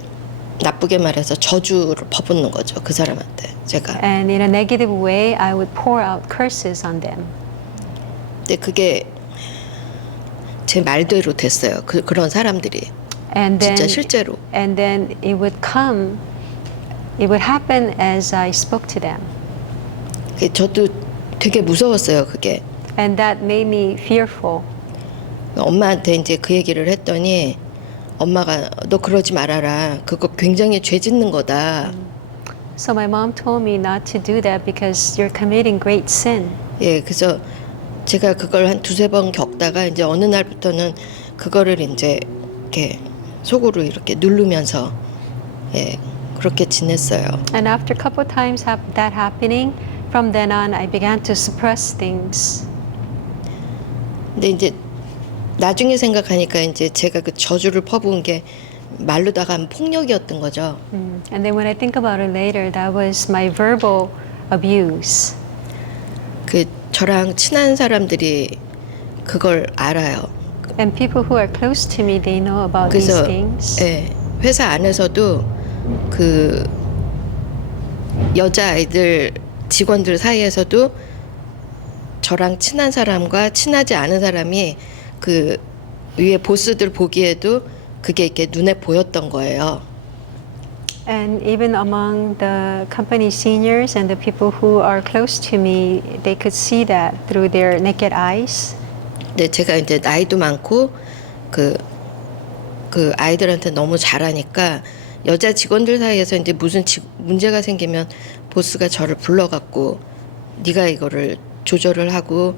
나쁘게 말해서 저주를 퍼붓는 거죠, 그 사람한테 제가. And in a negative way, I would pour out curses on them. 근데 그게 제 말대로 됐어요. 그런 사람들이 And then, 진짜 실제로. and then it would come, it would happen as I spoke to them. 저도 되게 무서웠어요, 그게. And that made me fearful. 엄마한테 이제 그 얘기를 했더니 엄마가 너 그러지 말아라. 그거 굉장히 죄 짓는 거다. So my mom told me not to do that because you're committing great sin. 예, 그래서 제가 그걸 한 두세 번 겪다가 이제 어느 날부터는 그거를 이제 이렇게 속으로 이렇게 누르면서 예, 그렇게 지냈어요. And after a couple of times that happening, from then on I began to suppress things. 근데 이제 나중에 생각하니까 이제 제가 그 저주를 퍼부은 게 말로다가 한 폭력이었던 거죠. And then when I think about it later, that was my verbal abuse. 그 저랑 친한 사람들이 그걸 알아요. And people who are close to me, they know about these 그래서 things. 예, 회사 안에서도 그 여자아이들 직원들 사이에서도 저랑 친한 사람과 친하지 않은 사람이 그 위에 보스들 보기에도 그게 이렇게 눈에 보였던 거예요. And even among the company seniors and the people who are close to me, they could see that through their naked eyes. 근데 제가 이제 나이도 많고 그 아이들한테 너무 잘하니까 여자 직원들 사이에서 이제 무슨 문제가 생기면 보스가 저를 불러갖고 네가 이거를 조절을 하고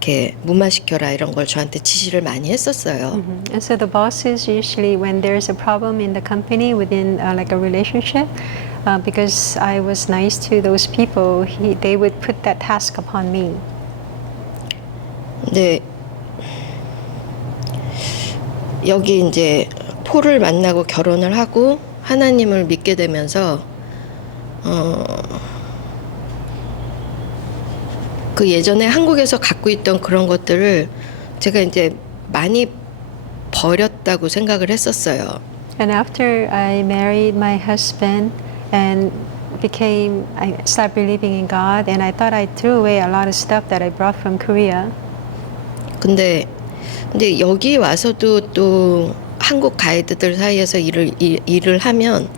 이렇게 무마시켜라 이런 걸 저한테 지시를 많이 했었어요. And so the bosses usually, when there's a problem in the company within like a relationship, because I was nice to those people, they would put that task upon me. 근데 여기 이제 폴을 만나고 결혼을 하고 하나님을 믿게 되면서 그 예전에 한국에서 갖고 있던 그런 것들을 제가 이제 많이 버렸다고 생각을 했었어요. And after I married my husband and I started believing in God, and I thought I threw away a lot of stuff that I brought from Korea. 근데 여기 와서도 또 한국 가이드들 사이에서 일을 하면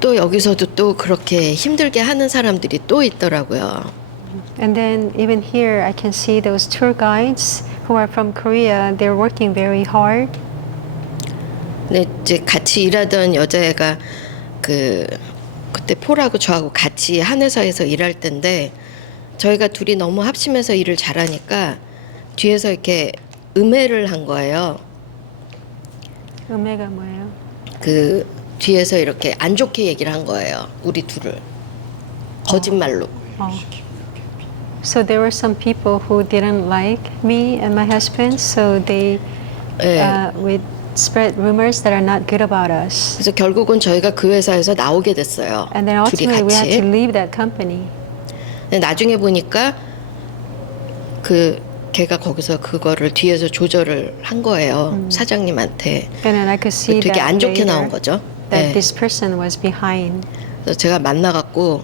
또 여기서도 또 그렇게 힘들게 하는 사람들이 또 있더라고요. And then even here, I can see those tour guides who are from Korea. They're working very hard. 근데 이제 같이 일하던 여자애가 그때 폴하고 저하고 같이 한 회사에서 일할 때인데 저희가 둘이 너무 합심해서 일을 잘하니까 뒤에서 이렇게 음해를 한 거예요. 음해가 뭐예요? 뒤에서 이렇게 안 좋게 얘기를 한 거예요. 우리 둘을. 거짓말로. So there were some people who didn't like me and my husband, so they would spread rumors that are not good about us. 그래서 결국은 저희가 그 회사에서 나오게 됐어요. And then 둘이 ultimately we had to 같이. leave that company. 근데 나중에 보니까 걔가 거기서 그거를 뒤에서 조절을 한 거예요. 사장님한테. And then I could see 되게 that 안 좋게 later, 나온 거죠. that 네. this person was behind. 그래서 제가 만나갖고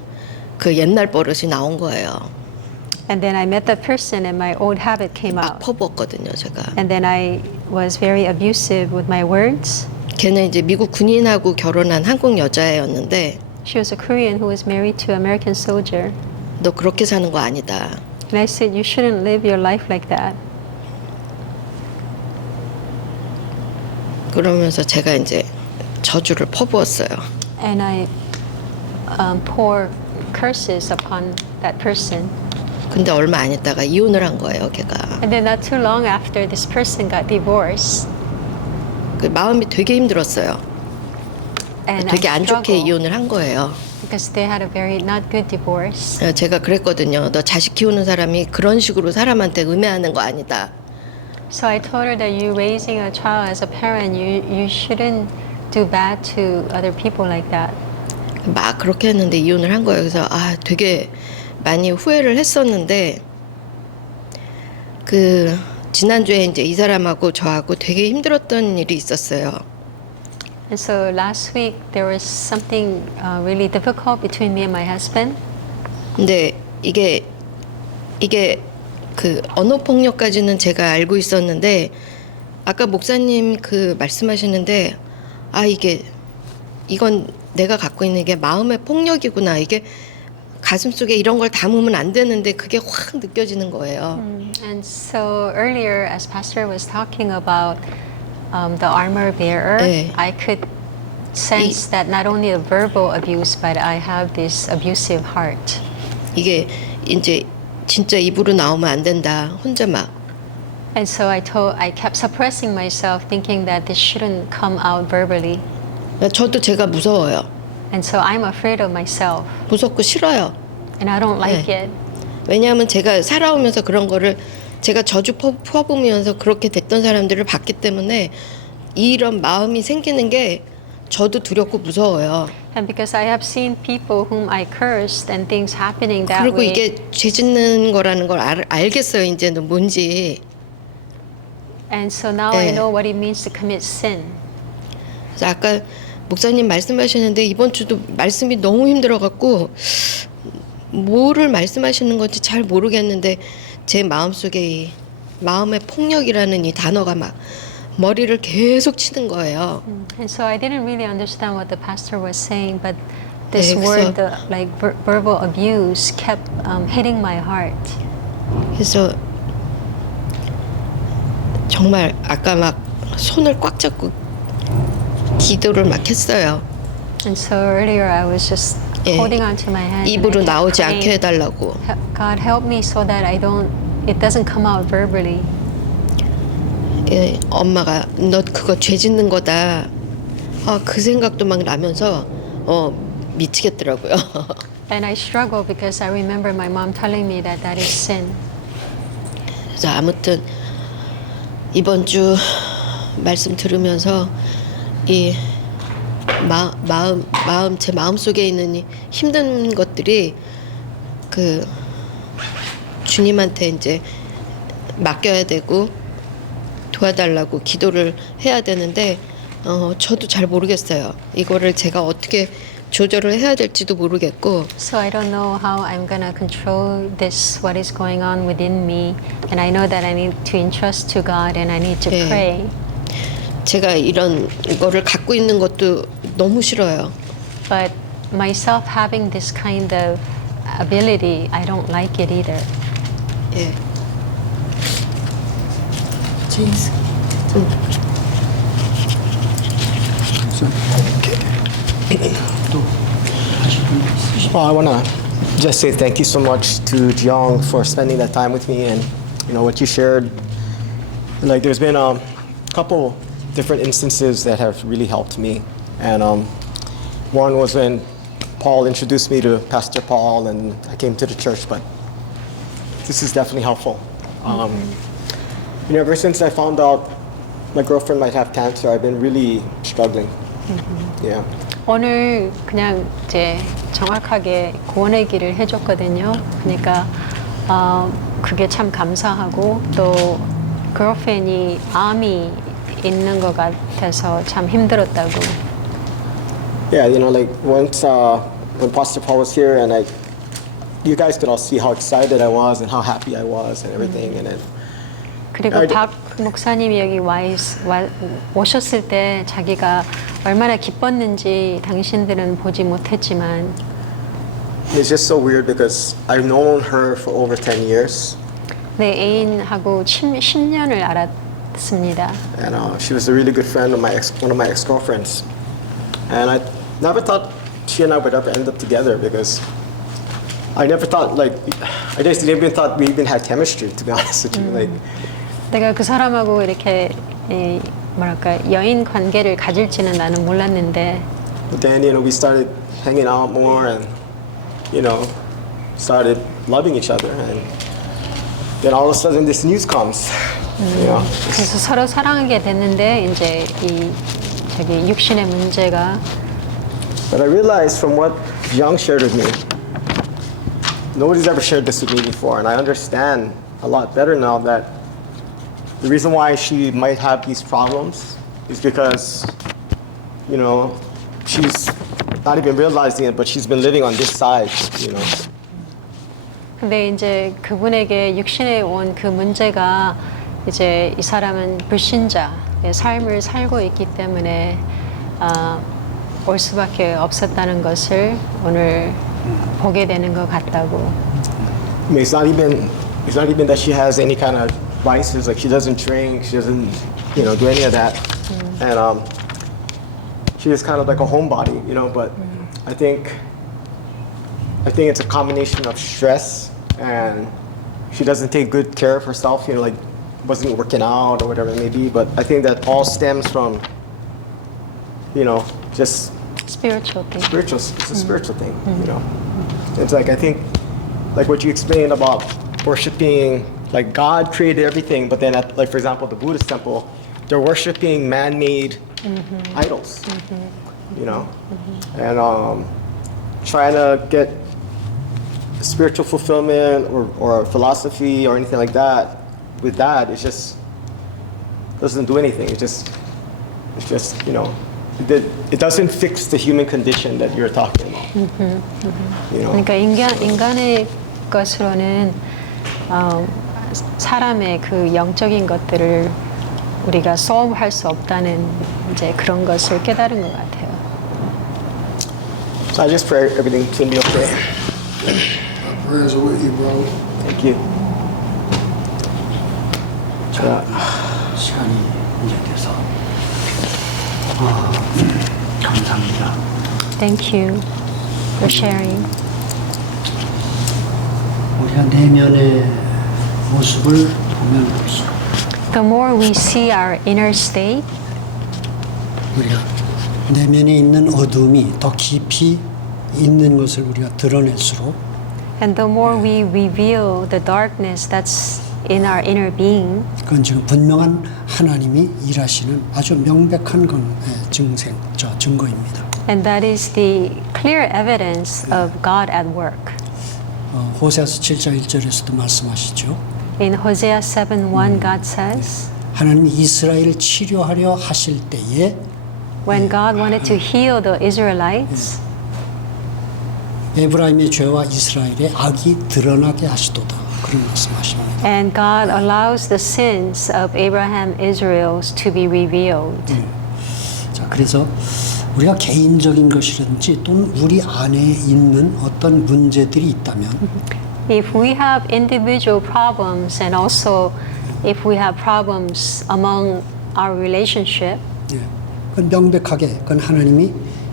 그 옛날 버릇이 나온 거예요. And then I met that person and my old habit came 막 out. 퍼부었거든요, 제가. And then I was very abusive with my words. 걔는 이제 미국 군인하고 결혼한 한국 여자애였는데 She was a Korean who was married to an American soldier. 너 그렇게 사는 거 아니다. And I said, you shouldn't live your life like that. 그러면서 제가 이제 저주를 퍼부었어요. And I pour curses upon that person. 근데 얼마 안 있다가 이혼을 한 거예요, 걔가. And then not too long after, this person got divorced. 그 마음이 되게 힘들었어요. And 되게 I 안 좋게 struggled 이혼을 한 거예요. because they had a very not good divorce. 제가 그랬거든요. 너 자식 키우는 사람이 그런 식으로 사람한테 음해하는 거 아니다. So I told her that you raising a child as a parent, you shouldn't do bad to other people like that. 막 그렇게 했는데 이혼을 한 거예요. 그래서 되게 많이 후회를 했었는데 그 지난주에 이제 이 사람하고 저하고 되게 힘들었던 일이 있었어요. And so last week there was something really difficult between me and my husband. 근데 이게 그 언어 폭력까지는 제가 알고 있었는데 아까 목사님 그 말씀하시는데 이건 내가 갖고 있는 게 마음의 폭력이구나. 이게 가슴속에 이런 걸 담으면 안 되는데 그게 확 느껴지는 거예요. And so earlier, as Pastor was talking about the armor bearer, 네. I could sense that not only the verbal abuse, but I have this abusive heart. 이게 이제 진짜 입으로 나오면 안 된다. 혼자 막. And so I kept suppressing myself, thinking that this shouldn't come out verbally. 저도 제가 무서워요. And so I'm afraid of myself, 무섭고 싫어요. and I don't like 네. it. 왜냐하면 제가 살아오면서 그런 거를 제가 저주 퍼부으면서 그렇게 됐던 사람들을 봤기 때문에 이런 마음이 생기는 게 저도 두렵고 무서워요. And because I have seen people whom I cursed and things happening that 그리고 way. 이게 죄 짓는 거라는 걸 알겠어요. 이제는 뭔지. And so now 네. I know what it means to commit sin. 그래서 아까 목사님 말씀하시는데 이번 주도 말씀이 너무 힘들어갖고 뭐를 말씀하시는 건지 잘 모르겠는데 제 마음속에 이 마음의 폭력이라는 이 단어가 막 머리를 계속 치는 거예요. And so I didn't really understand what the pastor was saying, but this 네, word, 그래서- like verbal abuse, kept hitting my heart. 그래서 정말 아까 막 손을 꽉 잡고 기도를 막 했어요. And so earlier I was just 예, holding onto my hand. and I 입으로 kept 나오지 praying, 않게 해달라고. God help me so that it doesn't come out verbally. 예, 엄마가 너 그거 죄 짓는 거다. 그 생각도 막 나면서 미치겠더라고요. And I struggle because I remember my mom telling me that that is sin. 그래서 아무튼 이번 주 말씀 들으면서 이 마음 제 마음 속에 있는 이 힘든 것들이 그 주님한테 이제 맡겨야 되고 도와달라고 기도를 해야 되는데 저도 잘 모르겠어요. 이거를 제가 어떻게 조절을 해야 될지도 모르겠고. So I don't know how I'm gonna control this, what is going on within me, and I know that I need to entrust to God and I need to 네. pray. 제가 이런 거를 갖고 있는 것도 너무 싫어요. But myself having this kind of ability, I don't like it either. 예. Well, I want to just say thank you so much to Jiong for spending that time with me, and what you shared. Like, there's been a couple different instances that have really helped me, and One was when Paul introduced me to Pastor Paul, and I came to the church. But this is definitely helpful. Ever since I found out my girlfriend might have cancer, I've been really struggling. Yeah. 오늘 그냥 이제 정확하게 구원 얘기를 해줬거든요. 그러니까 그게 참 감사하고 또 girlfriend이 암이 있는 것 같아서 참 힘들었다고. Yeah, like once when Pastor Paul was here, and you guys could all see how excited I was and how happy I was and everything, and then. 그리고 박 목사님이 여기 오셨을 때 자기가 얼마나 기뻤는지 당신들은 보지 못했지만. It's just so weird because I've known her for over 10 years. 내 애인하고 10년을 알았습니다. And she was a really good friend of one of my ex-girlfriends. And I never thought she and I would ever end up together because I never thought I just never even thought we even had chemistry, to be honest with you. 내가 그 사람하고 이렇게 뭐랄까 여인 관계를 가질지는 나는 몰랐는데. But then we started hanging out more and started loving each other, and then all of a sudden this news comes. 그래서 서로 사랑하게 됐는데 이제 이 육신의 문제가. But I realized from what Young shared with me, nobody's ever shared this with me before, and I understand a lot better now that the reason why she might have these problems is because, she's not even realizing it, but she's been living on this side, 근데 이제 그분에게 육신에 온 그 문제가 이제 이 사람은 불신자의 삶을 살고 있기 때문에 올 수밖에 없었다는 것을 오늘 보게 되는 것 같다고. I mean, it's not even that she has any kind of vices. Like she doesn't drink, she doesn't, do any of that, and she is kind of like a homebody, But I think it's a combination of stress, and she doesn't take good care of herself. Wasn't working out or whatever it may be. But I think that all stems from, just spiritual thing. It's a spiritual thing, It's I think, like what you explained about worshiping, like God created everything, but then for example, the Buddhist temple, they're worshiping man-made idols, and trying to get spiritual fulfillment or philosophy or anything like that. With that, it just doesn't do anything. It's just it doesn't fix the human condition that you're talking about. 그러니까 인간의 것으로는 사람의 그 영적인 것들을 우리가 solve할 수 없다는 이제 그런 것을 깨달은 것 같아요. So I just pray everything can be okay. My prayers are with you, bro. Thank you. 시간이 이제 돼서 감사합니다. Thank you for sharing. 우리가 내면의 모습을 보면 볼수록 The more we see our inner state, 우리가 내면에 있는 어둠이 더 깊이 있는 것을 우리가 드러낼수록 and the more we reveal the darkness that's in our inner being, 그건 지금 분명한 하나님이 일하시는 아주 명백한 증거입니다. and that is the clear evidence of God at work. 호세아서 7장 1절에서도 말씀하시죠. In Hosea 7:1, God says, 하나님이 이스라엘을 치료하려 하실 때에 when God wanted to heal the Israelites, 에브라임의 죄와 이스라엘의 악이 드러나게 하시도다. 그런 말씀하십니다. and God allows the sins of Abraham, Israel's to be revealed. 자, 그래서 우리가 개인적인 것이든지 또는 우리 안에 있는 어떤 문제들이 있다면 If we have individual problems and also if we have problems among our relationship, 그건 명백하게 그건 하나님이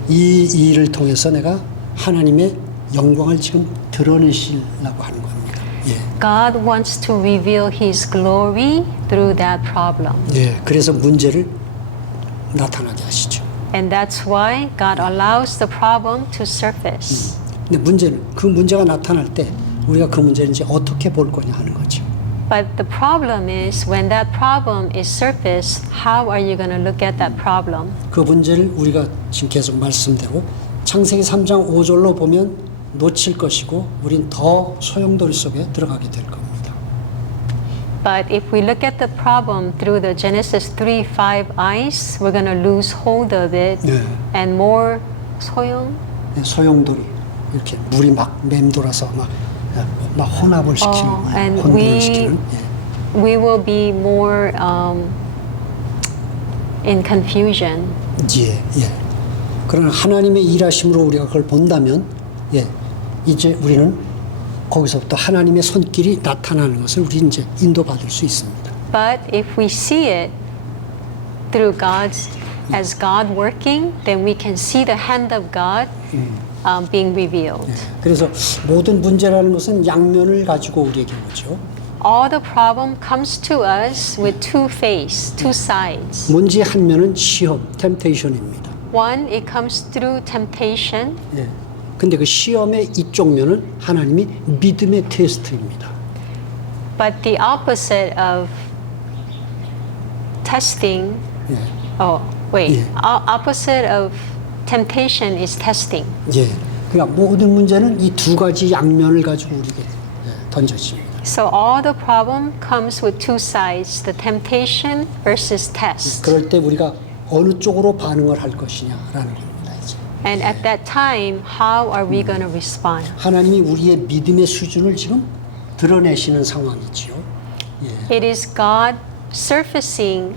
이 일을 통해서 내가 하나님의 영광을 지금 드러내시려고 하는 겁니다. God wants to reveal His glory through that problem. 그래서 문제를 나타나게 하시죠. And that's why God allows the problem to surface. 근데 문제는 그 문제가 나타날 때 우리가 그 문제를 이제 어떻게 볼 거냐 하는 거죠. But the problem is when that problem is surfaced, how are you going to look at that problem? 그 문제를 우리가 지금 계속 말씀대로 창세기 3장 5절로 보면 놓칠 것이고 우린 더 소용돌이 속에 들어가게 될 겁니다. But if we look at the problem through the Genesis 3:5 eyes, we're going to lose hold of it 네. and more 소용. 네, 소용돌이 이렇게 물이 막 맴돌아서 막 혼합을 시키는 and 혼돈을 시키는 we will be more in confusion. 예. 그러나 하나님의 일하심으로 우리가 그걸 본다면 이제 우리는 거기서부터 하나님의 손길이 나타나는 것을 우리 이제 인도받을 수 있습니다. But if we see it through as God working, then we can see the hand of God being revealed. 그래서 모든 문제라는 것은 양면을 가지고 우리에게 오죠. All the problem comes to us with two sides. 문제 한 면은 시험, temptation입니다. One, it comes through temptation. 근데 그 시험의 이쪽 면은 하나님이 믿음의 테스트입니다. But the opposite of testing, opposite of temptation is testing. 그러니까 모든 문제는 이 두 가지 양면을 가지고 우리에게 던져집니다. So all the problem comes with two sides, the temptation versus test. 그럴 때 우리가 어느 쪽으로 반응을 할 것이냐라는 겁니다. 이제. And at that time, how are we going to respond? 하나님이 우리의 믿음의 수준을 지금 드러내시는 상황이지요. It is God surfacing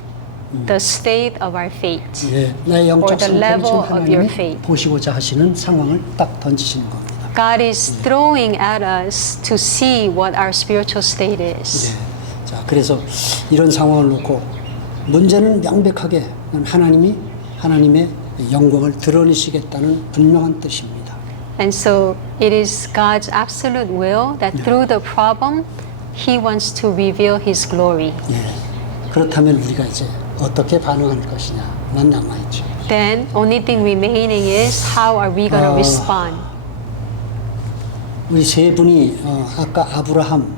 the state of our faith. 나의 영적 or the 상태를 지금 level of your 하나님이 faith. 보시고자 하시는 상황을 딱 던지시는 겁니다. God is throwing at us to see what our spiritual state is. 자, 그래서 이런 상황을 놓고 문제는 명백하게 하나님의 영광을 드러내시겠다는 분명한 뜻입니다. And so it is God's absolute will that through the problem, He wants to reveal His glory. 그렇다면 우리가 이제 어떻게 반응할 것이냐만 남아있죠. Then only thing remaining is how are we going to respond? 우리 세 분이 아까 아브라함,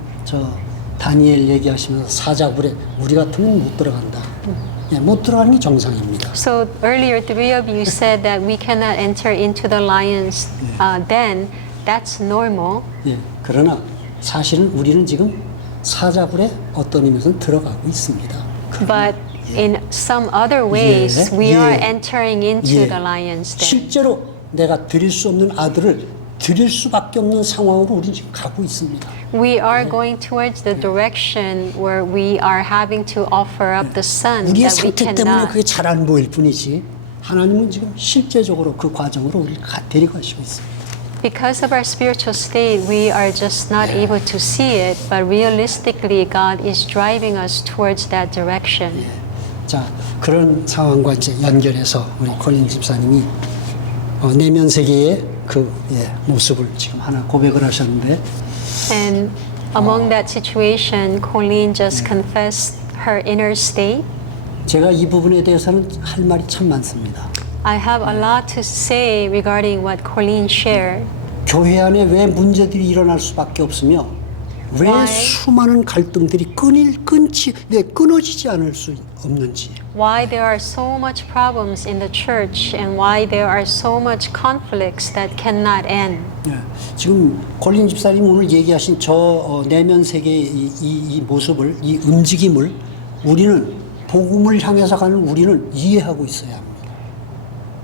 다니엘 얘기하시면서 사자굴에 우리 같으면 못 들어간다. 못 들어가는 게 정상입니다. So earlier, three of you said that we cannot enter into the lion's den. That's normal. 그러나 사실은 우리는 지금 사자굴에 어떤 의미에서는 들어가고 있습니다. But in some other ways, we are entering into the lion's den. 실제로 내가 드릴 수 없는 아들을 드릴 수밖에 없는 상황으로 우리 지금 가고 있습니다. We are going towards the direction where we are having to offer up the son 우리의 that we 상태 때문에 cannot. 그게 잘 안 보일 뿐이지 하나님은 지금 실제적으로 그 과정으로 우리를 데리고 가시고 있습니다. Because of our spiritual state, we are just not able to see it, but realistically, God is driving us towards that direction. 자, 그런 상황과 이제 연결해서 우리 콜린 집사님이 내면 세계의 그 모습을 지금 하나 고백을 하셨는데. And among that situation, Colleen just confessed her inner state. 제가 이 부분에 대해서는 할 말이 참 많습니다. I have a lot to say regarding what Colleen shared. 교회 안에 왜 문제들이 일어날 수밖에 없으며 왜 수많은 갈등들이 끊어지지 않을 수 없는지. Why there are so much problems in the church and why there are so much conflicts that cannot end. 지금 콜린 집사님 오늘 얘기하신 저 내면 세계의 이 모습을, 이 움직임을 우리는 복음을 향해서 가는 우리는 이해하고 있어야 합니다.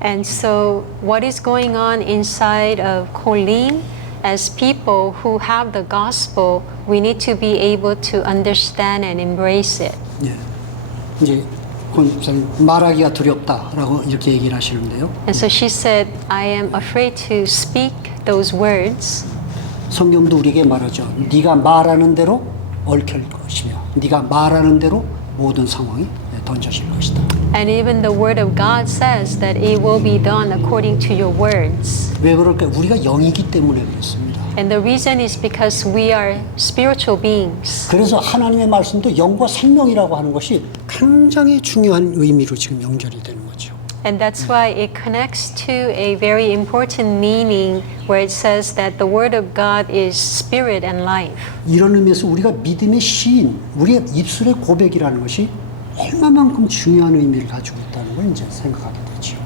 And so what is going on inside of Colleen, as people who have the gospel, we need to be able to understand and embrace it. 이제 콜린 집사님 말하기가 두렵다라고 이렇게 얘기를 하시는데요. And so she said, I am afraid to speak those words. 성경도 우리에게 말하죠. 네가 말하는 대로 얽힐 것이며 네가 말하는 대로 모든 상황이 던져질 것이다. And even the word of God says that it will be done according to your words. 왜 그럴까요? 우리가 영이기 때문에 그렇습니다. And the reason is because we are spiritual beings. 그래서 하나님의 말씀도 영과 생명이라고 하는 것이 굉장히 중요한 의미로 지금 연결이 되는 거죠. And that's why it connects to a very important meaning where it says that the Word of God is spirit and life. 이런 의미에서 우리가 믿음의 시인, 우리의 입술의 고백이라는 것이 얼마만큼 중요한 의미를 가지고 있다는 걸 이제 생각하게 되죠.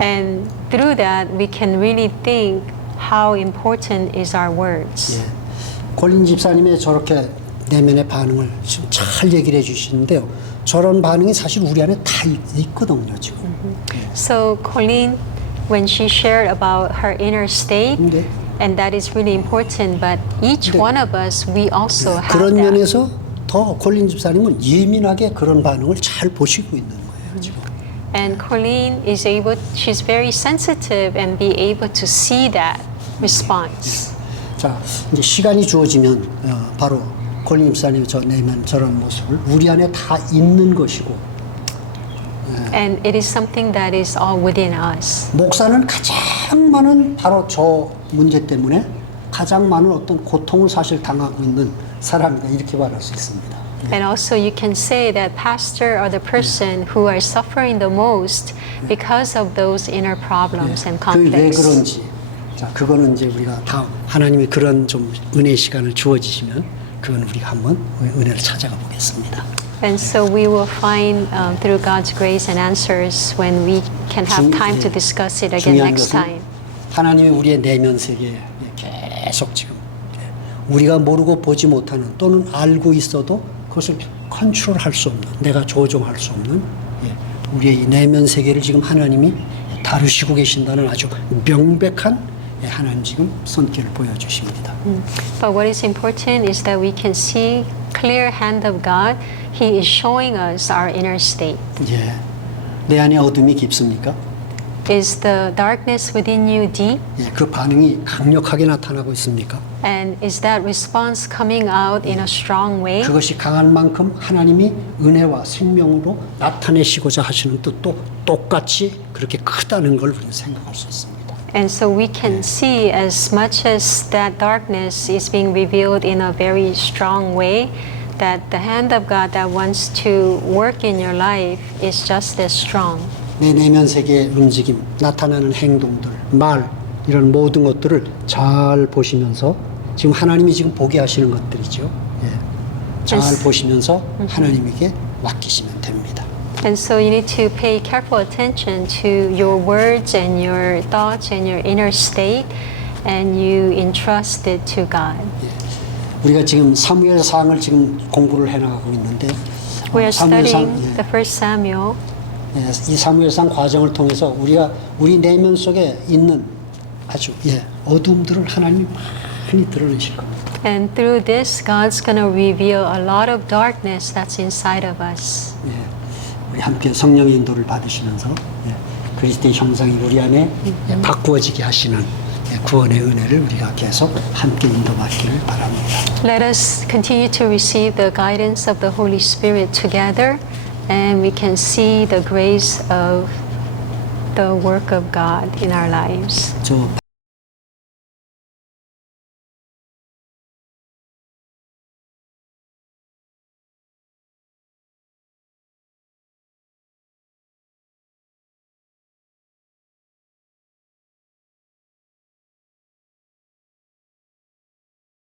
And through that, we can really think how important is our words. 예. 콜린 집사님의 저렇게 내면의 반응을 지금 잘 얘기를 해주시는데요. 저런 반응이 사실 우리 안에 다 있거든요, 지금. So Colleen, when she shared about her inner state, 네. and that is really important, but each one of us, we also have 그런 that. 면에서 더 콜린 집사님은 예민하게 그런 반응을 잘 보시고 있는 거예요, 지금. And Colleen is able, she's very sensitive and be able to see that response. 자, 이제 시간이 주어지면 바로 콜린 집사님의 저 내면 저런 모습을 우리 안에 다 있는 것이고 And it is something that is all within us. 목사는 가장 많은 바로 저 문제 때문에 가장 많은 어떤 고통을 사실 당하고 있는 사람이다 이렇게 말할 수 있습니다. And also you can say that pastor are the person who are suffering the most because of those inner problems and 그게 왜 conflicts. 그런지 자 그거는 이제 우리가 다음 하나님이 그런 좀 은혜의 시간을 주어지시면 그건 우리가 한번 은혜를 찾아가 보겠습니다. And so we will find through God's grace and answers when we can have time to discuss it again 중요한 next 것은 time. 하나님이 우리의 내면 세계에 계속 지금 우리가 모르고 보지 못하는 또는 알고 있어도 그것을 컨트롤할 수 없는 내가 조종할 수 없는 우리의 이 내면 세계를 지금 하나님이 다루시고 계신다는 아주 명백한 하나님 지금 손길을 보여주십니다. But what is important is that we can see clear hand of God. He is showing us our inner state. 예, 내 안에 어둠이 깊습니까? Is the darkness within you deep? 예, 그 반응이 강력하게 나타나고 있습니까? And is that response coming out in a strong way? 그것이 강한 만큼 하나님이 은혜와 생명으로 나타내시고자 하시는 뜻도 똑같이 그렇게 크다는 걸 우리는 생각할 수 있습니다. And so we can see as much as that darkness is being revealed in a very strong way, that the hand of God that wants to work in your life is just as strong. 내 내면 세계의 움직임, 나타나는 행동들, 말 이런 모든 것들을 잘 보시면서 지금 하나님이 지금 보게 하시는 것들이죠. 예. 잘 보시면서 하나님에게 맡기시면 됩니다. And so you need to pay careful attention to your words and your thoughts and your inner state, and you entrust it to God. 우리가 지금 사무엘상을 지금 공부를 해나가고 있는데 We are studying 사무엘상, the first Samuel. 이 사무엘상 과정을 통해서 우리가 우리 내면 속에 있는 아주 어둠들을 하나님이 많이 드러내실 겁니다. And through this, God's going to reveal a lot of darkness that's inside of us. 우리 함께 성령의 인도를 받으시면서 그리스도의 형상이 우리 안에 바꾸어지게 하시는 구원의 은혜를 우리가 계속 함께 인도받기를 바랍니다. Let us continue to receive the guidance of the Holy Spirit together, and we can see the grace of the work of God in our lives.